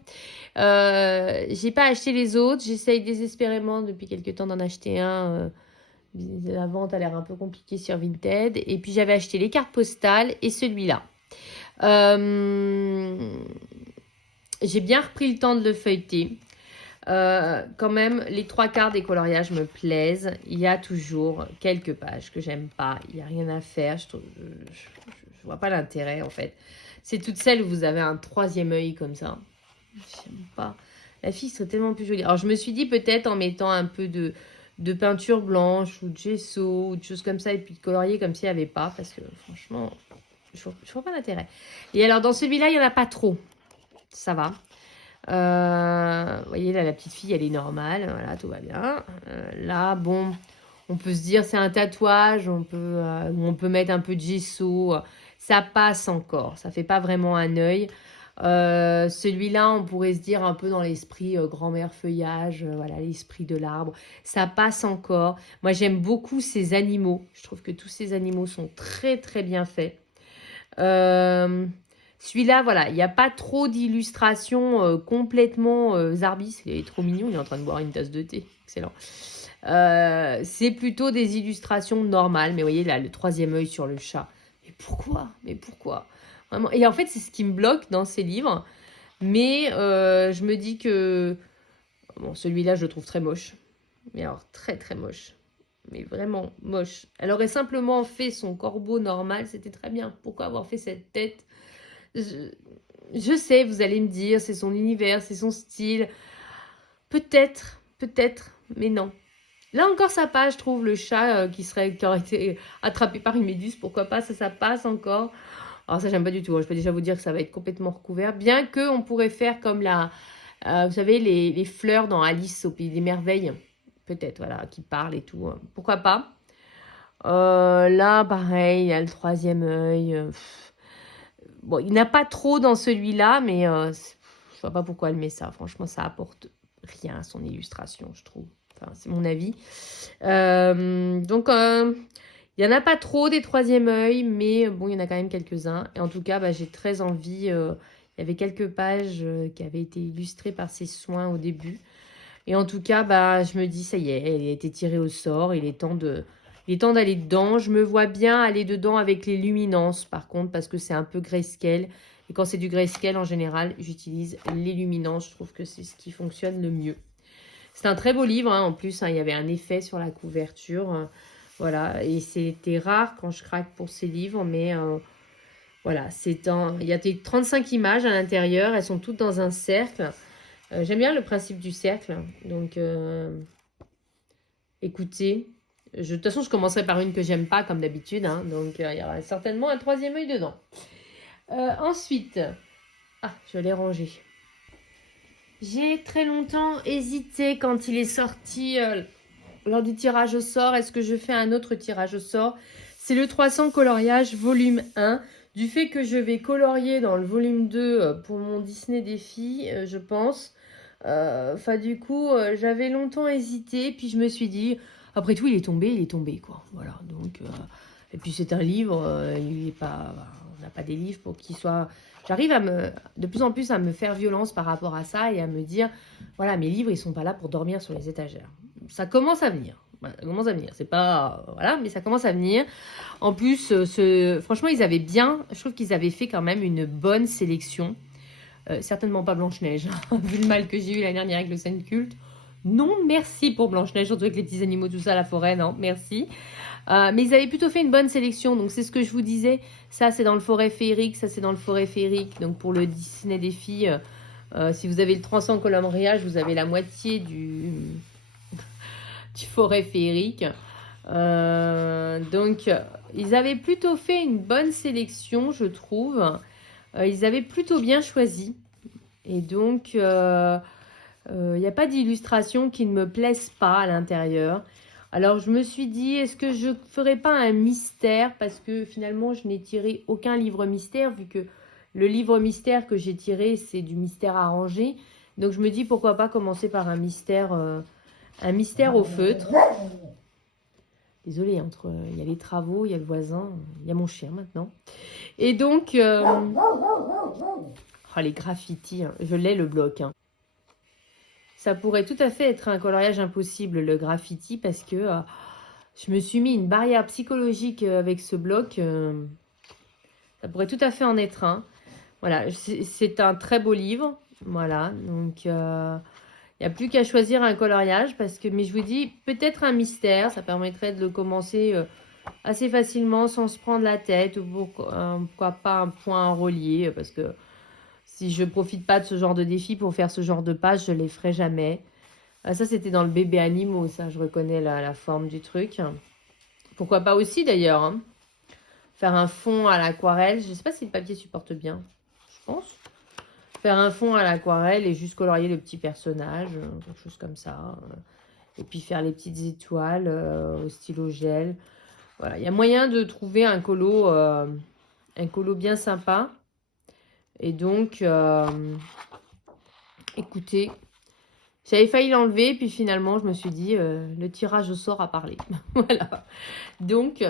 J'ai pas acheté les autres. J'essaye désespérément depuis quelques temps d'en acheter un. La vente a l'air un peu compliquée sur Vinted. Et puis, j'avais acheté les cartes postales et celui-là. J'ai bien repris le temps de le feuilleter. Quand même, les 3/4 des coloriages me plaisent. Il y a toujours quelques pages que j'aime pas. Il n'y a rien à faire. Je vois pas l'intérêt, en fait. C'est toutes celles où vous avez un 3e œil comme ça. J'aime pas. La fille serait tellement plus jolie. Alors, je me suis dit peut-être en mettant un peu de peinture blanche ou de gesso ou de choses comme ça et puis de colorier comme s'il n'y avait pas. Parce que franchement, je vois pas l'intérêt. Et alors, dans celui-là, il n'y en a pas trop. Ça va. Vous voyez là, la petite fille elle est normale, voilà, tout va bien. Là bon, on peut se dire c'est un tatouage, on peut mettre un peu de gesso, ça passe encore, ça fait pas vraiment un œil. Celui-là, on pourrait se dire un peu dans l'esprit grand-mère feuillage, voilà, l'esprit de l'arbre. Ça passe encore. Moi, j'aime beaucoup ces animaux. Je trouve que tous ces animaux sont très, très bien faits. Euh, Celui-là, voilà, il n'y a pas trop d'illustrations complètement Zarbis. Il est trop mignon, il est en train de boire une tasse de thé. Excellent. C'est plutôt des illustrations normales. Mais vous voyez là, le troisième œil sur le chat. Mais pourquoi? Mais pourquoi? Vraiment. Et en fait, c'est ce qui me bloque dans ces livres. Mais je me dis que... Bon, celui-là, je le trouve très moche. Mais alors, très très moche. Mais vraiment moche. Elle aurait simplement fait son corbeau normal, c'était très bien. Pourquoi avoir fait cette tête? je, je sais, vous allez me dire, c'est son univers, c'est son style. Peut-être, peut-être, mais non. Là encore, ça passe, je trouve, le chat qui aurait été attrapé par une méduse, pourquoi pas, ça passe encore. Alors ça, j'aime pas du tout, hein. Je peux déjà vous dire que ça va être complètement recouvert. Bien qu'on pourrait faire comme vous savez, les fleurs dans Alice au Pays des Merveilles. Peut-être, voilà, qui parlent et tout, hein. Pourquoi pas. Là, pareil, il y a le troisième œil. Bon, il n'y en a pas trop dans celui-là, mais je vois pas pourquoi elle met ça. Franchement, ça apporte rien à son illustration, je trouve. Enfin, c'est mon avis. Donc, il n'y en a pas trop des troisième œil, mais bon, il y en a quand même quelques-uns. Et en tout cas, bah, j'ai très envie. Il y avait quelques pages qui avaient été illustrées par ses soins au début. Et en tout cas, bah, je me dis, ça y est, elle a été tirée au sort. Il est temps d'aller dedans. Je me vois bien aller dedans avec les luminances, par contre, parce que c'est un peu grayscale. Et quand c'est du grayscale, en général, j'utilise les luminances. Je trouve que c'est ce qui fonctionne le mieux. C'est un très beau livre, hein, en plus. Hein, il y avait un effet sur la couverture. Voilà. Et c'était rare quand je craque pour ces livres, mais voilà. Il y a des 35 images à l'intérieur. Elles sont toutes dans un cercle. J'aime bien le principe du cercle. Donc, écoutez, de toute façon, je commencerai par une que j'aime pas, comme d'habitude. Hein, donc, il y aura certainement un troisième œil dedans. Ensuite, je l'ai rangé. J'ai très longtemps hésité quand il est sorti lors du tirage au sort. Est-ce que je fais un autre tirage au sort? C'est le 300 coloriage volume 1. Du fait que je vais colorier dans le volume 2 pour mon Disney Défi, je pense. Enfin, du coup, j'avais longtemps hésité. Puis je me suis dit, après tout, il est tombé, quoi. Voilà. Donc, et puis c'est un livre, il est pas, on n'a pas des livres pour qu'il soit. J'arrive de plus en plus à me faire violence par rapport à ça et à me dire, voilà, mes livres, ils sont pas là pour dormir sur les étagères. Ça commence à venir. Voilà, ça commence à venir. C'est pas, voilà, mais ça commence à venir. En plus, franchement, je trouve qu'ils avaient fait quand même une bonne sélection. Certainement pas Blanche-Neige, hein, vu le mal que j'ai eu l'année dernière avec le scène culte. Non, merci pour Blanche-Neige, surtout avec les petits animaux, tout ça, la forêt, non, merci. Mais ils avaient plutôt fait une bonne sélection, donc c'est ce que je vous disais. Ça, c'est dans le forêt féerique, ça, c'est dans le forêt féerique. Donc pour le Disney des filles, si vous avez le 300 coloriage, vous avez la moitié du forêt féerique. Donc, ils avaient plutôt fait une bonne sélection, je trouve. Ils avaient plutôt bien choisi. Et donc, il n'y a pas d'illustration qui ne me plaise pas à l'intérieur. Alors, je me suis dit, est-ce que je ne ferais pas un mystère? Parce que finalement, je n'ai tiré aucun livre mystère, vu que le livre mystère que j'ai tiré, c'est du mystère arrangé. Donc, je me dis, pourquoi pas commencer par un mystère au feutre. Désolée, il y a les travaux, il y a le voisin, il y a mon chien maintenant. Et donc, les graffitis, hein, je l'ai le bloc. Hein. Ça pourrait tout à fait être un coloriage impossible, le graffiti, parce que je me suis mis une barrière psychologique avec ce bloc. Ça pourrait tout à fait en être un. Voilà, c'est un très beau livre. Voilà, donc il n'y a plus qu'à choisir un coloriage, mais je vous dis, peut-être un mystère, ça permettrait de le commencer assez facilement sans se prendre la tête, ou pourquoi pas un point relié, parce que si je profite pas de ce genre de défi pour faire ce genre de page, je les ferai jamais. Ça, c'était dans le bébé animaux, ça, je reconnais la forme du truc. Pourquoi pas aussi, d'ailleurs, hein. Faire un fond à l'aquarelle. Je sais pas si le papier supporte bien, je pense. Faire un fond à l'aquarelle et juste colorier le petit personnage, quelque chose comme ça. Et puis faire les petites étoiles au stylo gel. Voilà, il y a moyen de trouver un colo bien sympa. Et donc, écoutez, j'avais failli l'enlever, puis finalement, je me suis dit, le tirage au sort a parlé. Voilà. Donc,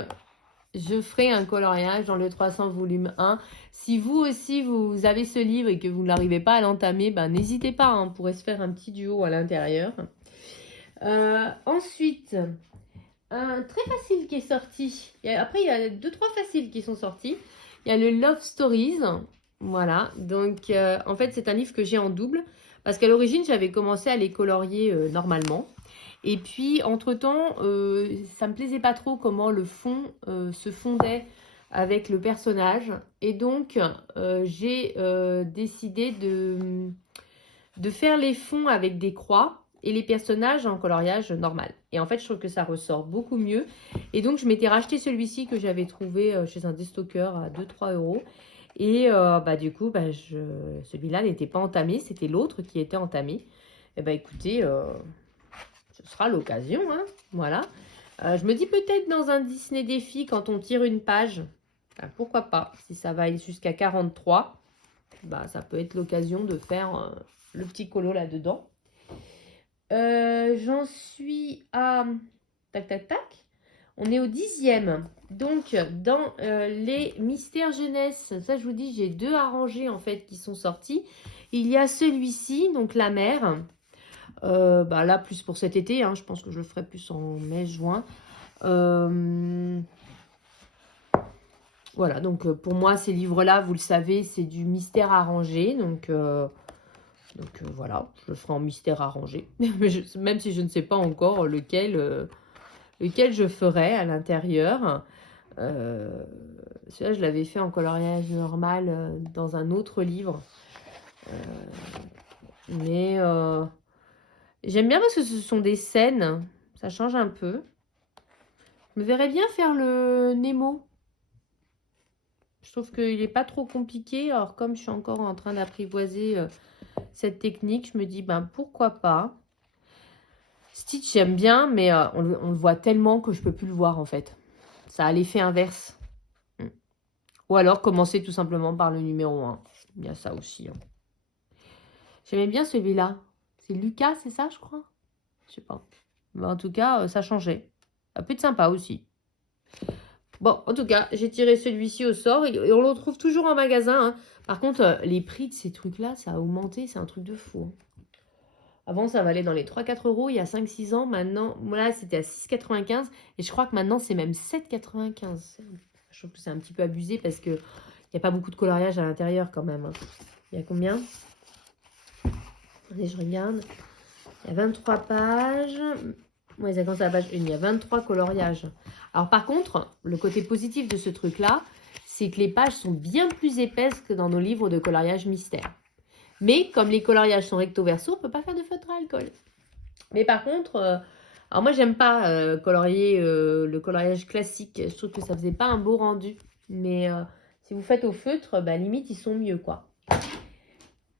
je ferai un coloriage dans le 300 volume 1. Si vous aussi, vous avez ce livre et que vous n'arrivez pas à l'entamer, ben, n'hésitez pas, hein, on pourrait se faire un petit duo à l'intérieur. Ensuite, un très facile qui est sorti. Après, il y a 2-3 faciles qui sont sortis. Il y a le Love Stories. Voilà. Donc, en fait, c'est un livre que j'ai en double. Parce qu'à l'origine, j'avais commencé à les colorier normalement. Et puis, entre-temps, ça me plaisait pas trop comment le fond se fondait avec le personnage. Et donc, j'ai décidé de faire les fonds avec des croix et les personnages en coloriage normal. Et en fait, je trouve que ça ressort beaucoup mieux. Et donc, je m'étais racheté celui-ci que j'avais trouvé chez un déstockeur à 2-3 euros. Et du coup, celui-là n'était pas entamé. C'était l'autre qui était entamé. Et écoutez, ce sera l'occasion. Hein, voilà. Je me dis peut-être dans un Disney Défi, quand on tire une page, pourquoi pas, si ça va aller jusqu'à 43, ça peut être l'occasion de faire le petit colo là-dedans. J'en suis à... Tac, tac, tac. On est au 10e. Donc, dans les mystères jeunesse, ça je vous dis, j'ai 2 arrangés en fait qui sont sortis. Il y a celui-ci, donc la mer. Là, plus pour cet été, hein, je pense que je le ferai plus en mai-juin. Voilà, donc pour moi, ces livres-là, vous le savez, c'est du mystère arrangé. Donc voilà, je le ferai en mystère arrangé. Même si je ne sais pas encore lequel je ferai à l'intérieur. Celui-là, je l'avais fait en coloriage normal dans un autre livre. Mais j'aime bien parce que ce sont des scènes. Ça change un peu. Je me verrais bien faire le Nemo. Je trouve qu'il n'est pas trop compliqué. Alors, comme je suis encore en train d'apprivoiser cette technique, je me dis, pourquoi pas. Stitch, j'aime bien, mais on le voit tellement que je ne peux plus le voir, en fait. Ça a l'effet inverse. Ou alors, commencer tout simplement par le numéro 1. Il y a ça aussi. Hein. J'aimais bien celui-là. C'est Lucas, c'est ça, je crois? Je sais pas. Mais en tout cas, ça changeait. Ça peut être sympa aussi. Bon, en tout cas, j'ai tiré celui-ci au sort et on le retrouve toujours en magasin. Hein. Par contre, les prix de ces trucs-là, ça a augmenté. C'est un truc de fou. Hein. Avant, ça valait dans les 3-4 euros il y a 5-6 ans. Maintenant, voilà, c'était à 6,95. Et je crois que maintenant, c'est même 7,95. Je trouve que c'est un petit peu abusé parce qu'il n'y a pas beaucoup de coloriage à l'intérieur quand même. Hein. Il y a combien? Attendez, je regarde. Il y a 23 pages. Oui, ça commence à la page 1. Il y a 23 coloriages. Alors par contre, le côté positif de ce truc-là, c'est que les pages sont bien plus épaisses que dans nos livres de coloriage mystère. Mais comme les coloriages sont recto-verso, on ne peut pas faire de feutre à alcool. Mais par contre, alors moi j'aime pas colorier le coloriage classique. Je trouve que ça faisait pas un beau rendu. Mais si vous faites au feutre, limite ils sont mieux quoi.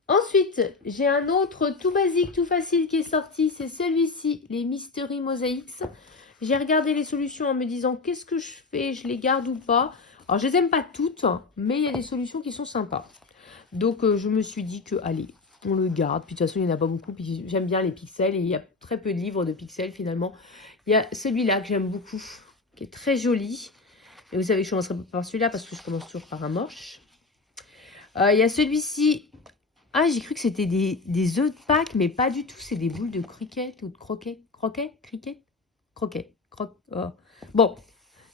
Ensuite, j'ai un autre tout basique, tout facile qui est sorti. C'est celui-ci, les Mystery Mosaics. J'ai regardé les solutions en me disant qu'est-ce que je fais, je les garde ou pas. Alors, je les aime pas toutes, mais il y a des solutions qui sont sympas. Donc, je me suis dit que, allez, on le garde. Puis, de toute façon, il n'y en a pas beaucoup. Puis, j'aime bien les pixels et il y a très peu de livres de pixels finalement. Il y a celui-là que j'aime beaucoup, qui est très joli. Et vous savez que je commencerai par celui-là parce que je commence toujours par un moche. Il y a celui-ci. Ah, j'ai cru que c'était des œufs de Pâques, mais pas du tout. C'est des boules de cricket ou de croquet. Croquet. Oh. Bon,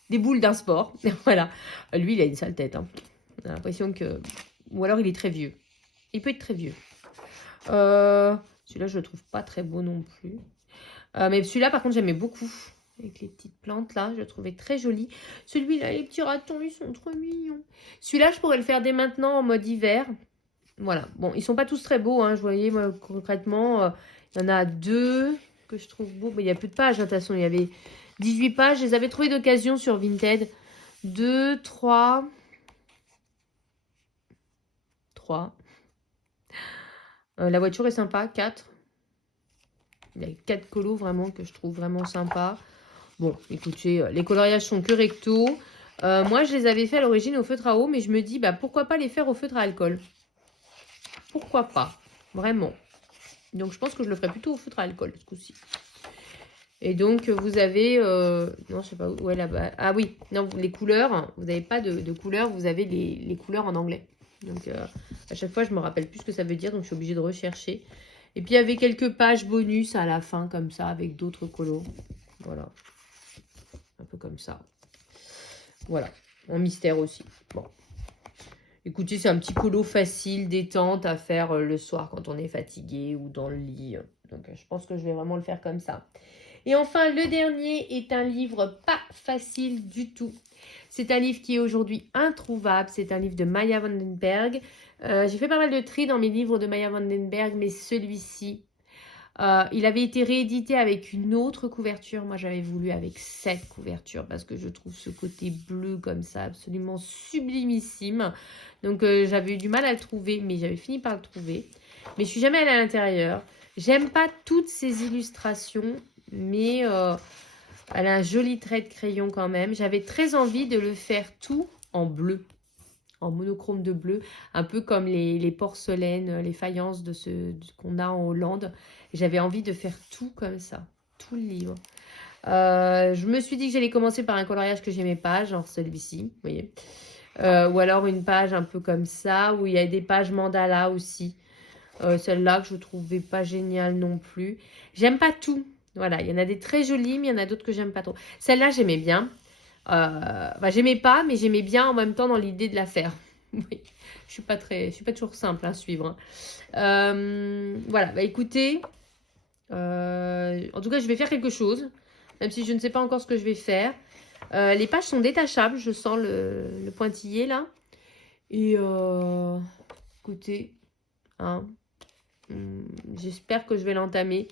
des boules d'un sport. Voilà. Lui, il a une sale tête. Hein. On a l'impression que... Ou alors, il est très vieux. Il peut être très vieux. Celui-là, je le trouve pas très beau non plus. Mais celui-là, par contre, j'aimais beaucoup. Avec les petites plantes, là. Je le trouvais très joli. Celui-là, les petits ratons, ils sont trop mignons. Celui-là, je pourrais le faire dès maintenant en mode hiver. Voilà. Bon, ils sont pas tous très beaux, hein. Je voyais, moi, concrètement, il y en a 2 que je trouve beaux. Mais il y a plus de pages, hein, de toute façon. Il y avait 18 pages. Je les avais trouvées d'occasion sur Vinted. 2, 3. La voiture est sympa. 4. Il y a 4 colos, vraiment, que je trouve vraiment sympa. Bon, écoutez, les coloriages sont que recto. Moi, je les avais fait à l'origine au feutre à eau, mais je me dis, pourquoi pas les faire au feutre à alcool? pourquoi pas, vraiment. Donc, je pense que je le ferai plutôt au feutre à alcool, ce coup-ci. Et donc, vous avez... non, je sais pas où est là-bas. Ah oui, non, les couleurs, vous n'avez pas de couleurs, vous avez les couleurs en anglais. Donc, à chaque fois, je me rappelle plus ce que ça veut dire, donc je suis obligée de rechercher. Et puis, il y avait quelques pages bonus à la fin, comme ça, avec d'autres colos. Voilà. Un peu comme ça. Voilà. En mystère aussi. Bon. Écoutez, c'est un petit colo facile, détente à faire le soir quand on est fatigué ou dans le lit. Donc, je pense que je vais vraiment le faire comme ça. Et enfin, le dernier est un livre pas facile du tout. C'est un livre qui est aujourd'hui introuvable. C'est un livre de Maya Vandenberg. J'ai fait pas mal de tri dans mes livres de Maya Vandenberg, mais celui-ci, il avait été réédité avec une autre couverture. Moi, j'avais voulu avec cette couverture parce que je trouve ce côté bleu comme ça absolument sublimissime. Donc, j'avais eu du mal à le trouver, mais j'avais fini par le trouver. Mais je suis jamais allée à l'intérieur. J'aime pas toutes ces illustrations, mais elle a un joli trait de crayon quand même. J'avais très envie de le faire tout en bleu, en monochrome de bleu, un peu comme les porcelaines, les faïences qu'on a en Hollande. J'avais envie de faire tout comme ça, tout le livre. Je me suis dit que j'allais commencer par un coloriage que j'aimais pas, genre celui-ci, vous voyez. Ou alors une page un peu comme ça, où il y a des pages mandala aussi. Celle-là que je trouvais pas géniale non plus. J'aime pas tout. Voilà, il y en a des très jolies, mais il y en a d'autres que j'aime pas trop. Celle-là, j'aimais bien. J'aimais pas, mais j'aimais bien en même temps dans l'idée de la faire. Oui, je suis pas toujours simple à suivre. Voilà, écoutez, en tout cas, je vais faire quelque chose, même si je ne sais pas encore ce que je vais faire. Les pages sont détachables, je sens le pointillé là. Et écoutez, hein, j'espère que je vais l'entamer.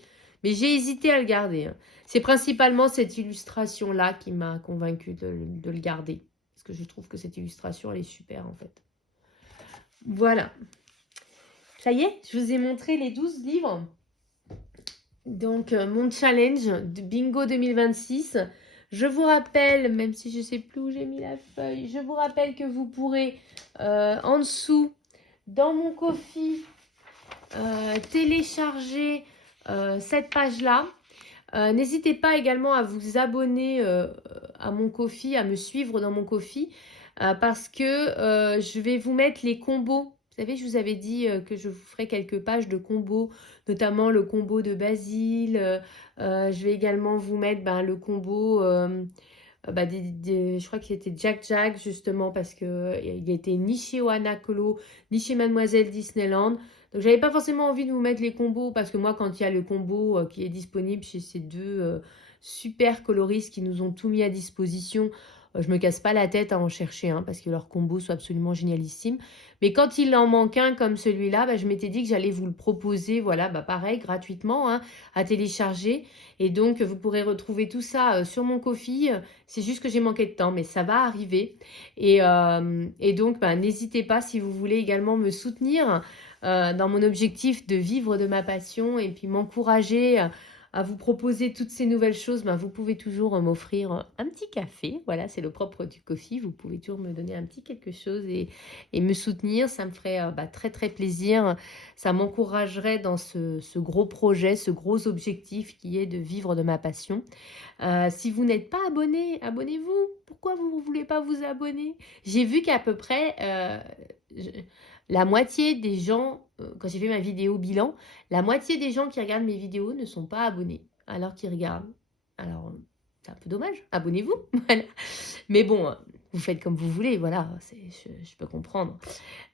Mais j'ai hésité à le garder. Hein. C'est principalement cette illustration-là qui m'a convaincue de le garder. Parce que je trouve que cette illustration, elle est super en fait. Voilà. Ça y est, je vous ai montré les 12 livres. Donc, mon challenge de Bingo 2026. Je vous rappelle, même si je ne sais plus où j'ai mis la feuille, je vous rappelle que vous pourrez en dessous, dans mon Ko-fi, télécharger cette page-là. N'hésitez pas également à vous abonner à mon Ko-fi, à me suivre dans mon Ko-fi, parce que je vais vous mettre les combos. Vous savez, je vous avais dit que je vous ferai quelques pages de combos, notamment le combo de Basile. Je vais également vous mettre le combo, je crois que c'était Jack Jack, justement, parce qu'il était ni chez Oana Kolo, ni chez Mademoiselle Disneyland. Donc, j'avais pas forcément envie de vous mettre les combos parce que moi, quand il y a le combo qui est disponible chez ces deux super coloristes qui nous ont tout mis à disposition, je me casse pas la tête à en chercher un parce que leurs combos sont absolument génialissimes. Mais quand il en manque un comme celui-là, je m'étais dit que j'allais vous le proposer, voilà, pareil, gratuitement, hein, à télécharger. Et donc, vous pourrez retrouver tout ça sur mon Ko-fi. C'est juste que j'ai manqué de temps, mais ça va arriver. Et donc, n'hésitez pas si vous voulez également me soutenir dans mon objectif de vivre de ma passion et puis m'encourager à vous proposer toutes ces nouvelles choses, vous pouvez toujours m'offrir un petit café. Voilà, c'est le propre du Ko-fi. Vous pouvez toujours me donner un petit quelque chose et me soutenir. Ça me ferait très, très plaisir. Ça m'encouragerait dans ce gros projet, ce gros objectif qui est de vivre de ma passion. Si vous n'êtes pas abonné, abonnez-vous. Pourquoi vous ne voulez pas vous abonner? J'ai vu qu'à peu près... la moitié des gens, quand j'ai fait ma vidéo bilan, la moitié des gens qui regardent mes vidéos ne sont pas abonnés, alors qu'ils regardent. Alors, c'est un peu dommage, abonnez-vous. Voilà. Mais bon, vous faites comme vous voulez, voilà, je peux comprendre.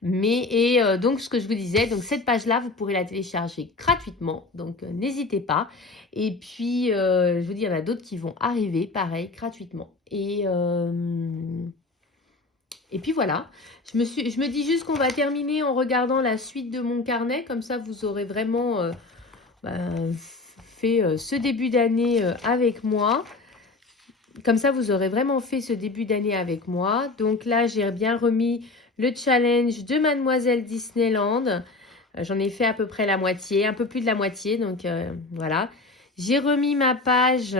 Mais, donc, ce que je vous disais, donc cette page-là, vous pourrez la télécharger gratuitement, donc n'hésitez pas. Et puis, je vous dis, il y en a d'autres qui vont arriver, pareil, gratuitement. Et puis voilà, je me dis juste qu'on va terminer en regardant la suite de mon carnet. Comme ça, vous aurez vraiment fait ce début d'année avec moi. Comme ça, vous aurez vraiment fait ce début d'année avec moi. Donc là, j'ai bien remis le challenge de Mademoiselle Disneyland. J'en ai fait à peu près la moitié, un peu plus de la moitié. Donc voilà. J'ai remis ma page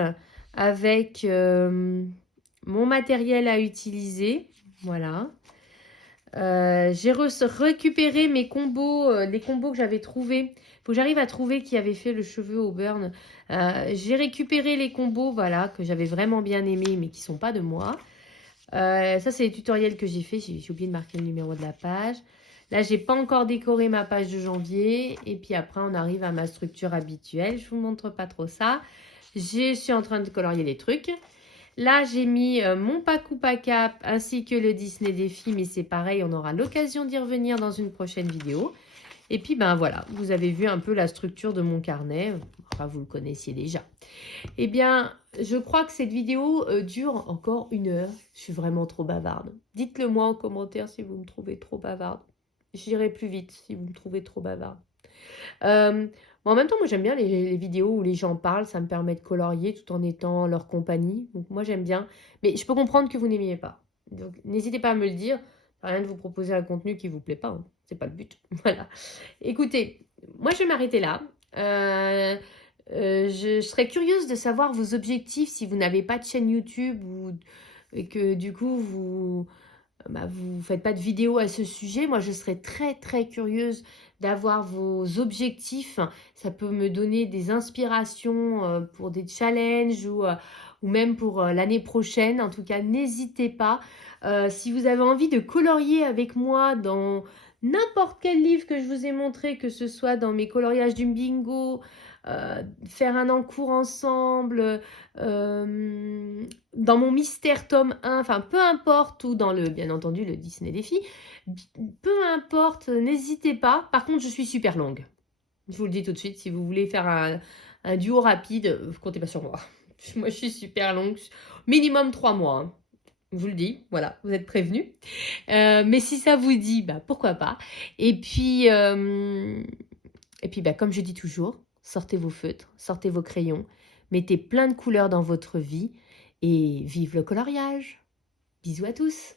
avec mon matériel à utiliser. Voilà. J'ai récupéré mes combos, les combos que j'avais trouvés. Faut que j'arrive à trouver qui avait fait le cheveu au burn. J'ai récupéré les combos, voilà, que j'avais vraiment bien aimés, mais qui sont pas de moi. Ça, c'est les tutoriels que j'ai fait. J'ai oublié de marquer le numéro de la page. Là, j'ai pas encore décoré ma page de janvier. Et puis après, on arrive à ma structure habituelle. Je vous montre pas trop ça. Je suis en train de colorier les trucs. Là, j'ai mis mon Paku Pakap ainsi que le Disney Défi, mais c'est pareil, on aura l'occasion d'y revenir dans une prochaine vidéo. Et puis, ben voilà, vous avez vu un peu la structure de mon carnet. Enfin, vous le connaissiez déjà. Eh bien, je crois que cette vidéo dure encore 1 heure. Je suis vraiment trop bavarde. Dites-le moi en commentaire si vous me trouvez trop bavarde. J'irai plus vite si vous me trouvez trop bavarde. Bon, en même temps, moi j'aime bien les vidéos où les gens parlent, ça me permet de colorier tout en étant en leur compagnie. Donc moi j'aime bien. Mais je peux comprendre que vous n'aimiez pas. Donc n'hésitez pas à me le dire. Ça sert à rien de vous proposer un contenu qui ne vous plaît pas, hein. C'est pas le but. Voilà. Écoutez, moi je vais m'arrêter là. Je serais curieuse de savoir vos objectifs si vous n'avez pas de chaîne YouTube ou et que du coup vous vous faites pas de vidéo à ce sujet. Moi, je serais très, très curieuse d'avoir vos objectifs. Ça peut me donner des inspirations pour des challenges ou même pour l'année prochaine. En tout cas, n'hésitez pas. Si vous avez envie de colorier avec moi dans n'importe quel livre que je vous ai montré, que ce soit dans mes coloriages du bingo, faire un encours ensemble, dans mon mystère tome 1, enfin peu importe, ou dans le, bien entendu, le Disney Défi, peu importe, n'hésitez pas. Par contre, je suis super longue. Je vous le dis tout de suite, si vous voulez faire un duo rapide, comptez pas sur moi. Moi, je suis super longue, minimum 3 mois, hein. Je vous le dis, voilà, vous êtes prévenus. Mais si ça vous dit, pourquoi pas. Et puis, comme je dis toujours, sortez vos feutres, sortez vos crayons, mettez plein de couleurs dans votre vie et vive le coloriage. Bisous à tous!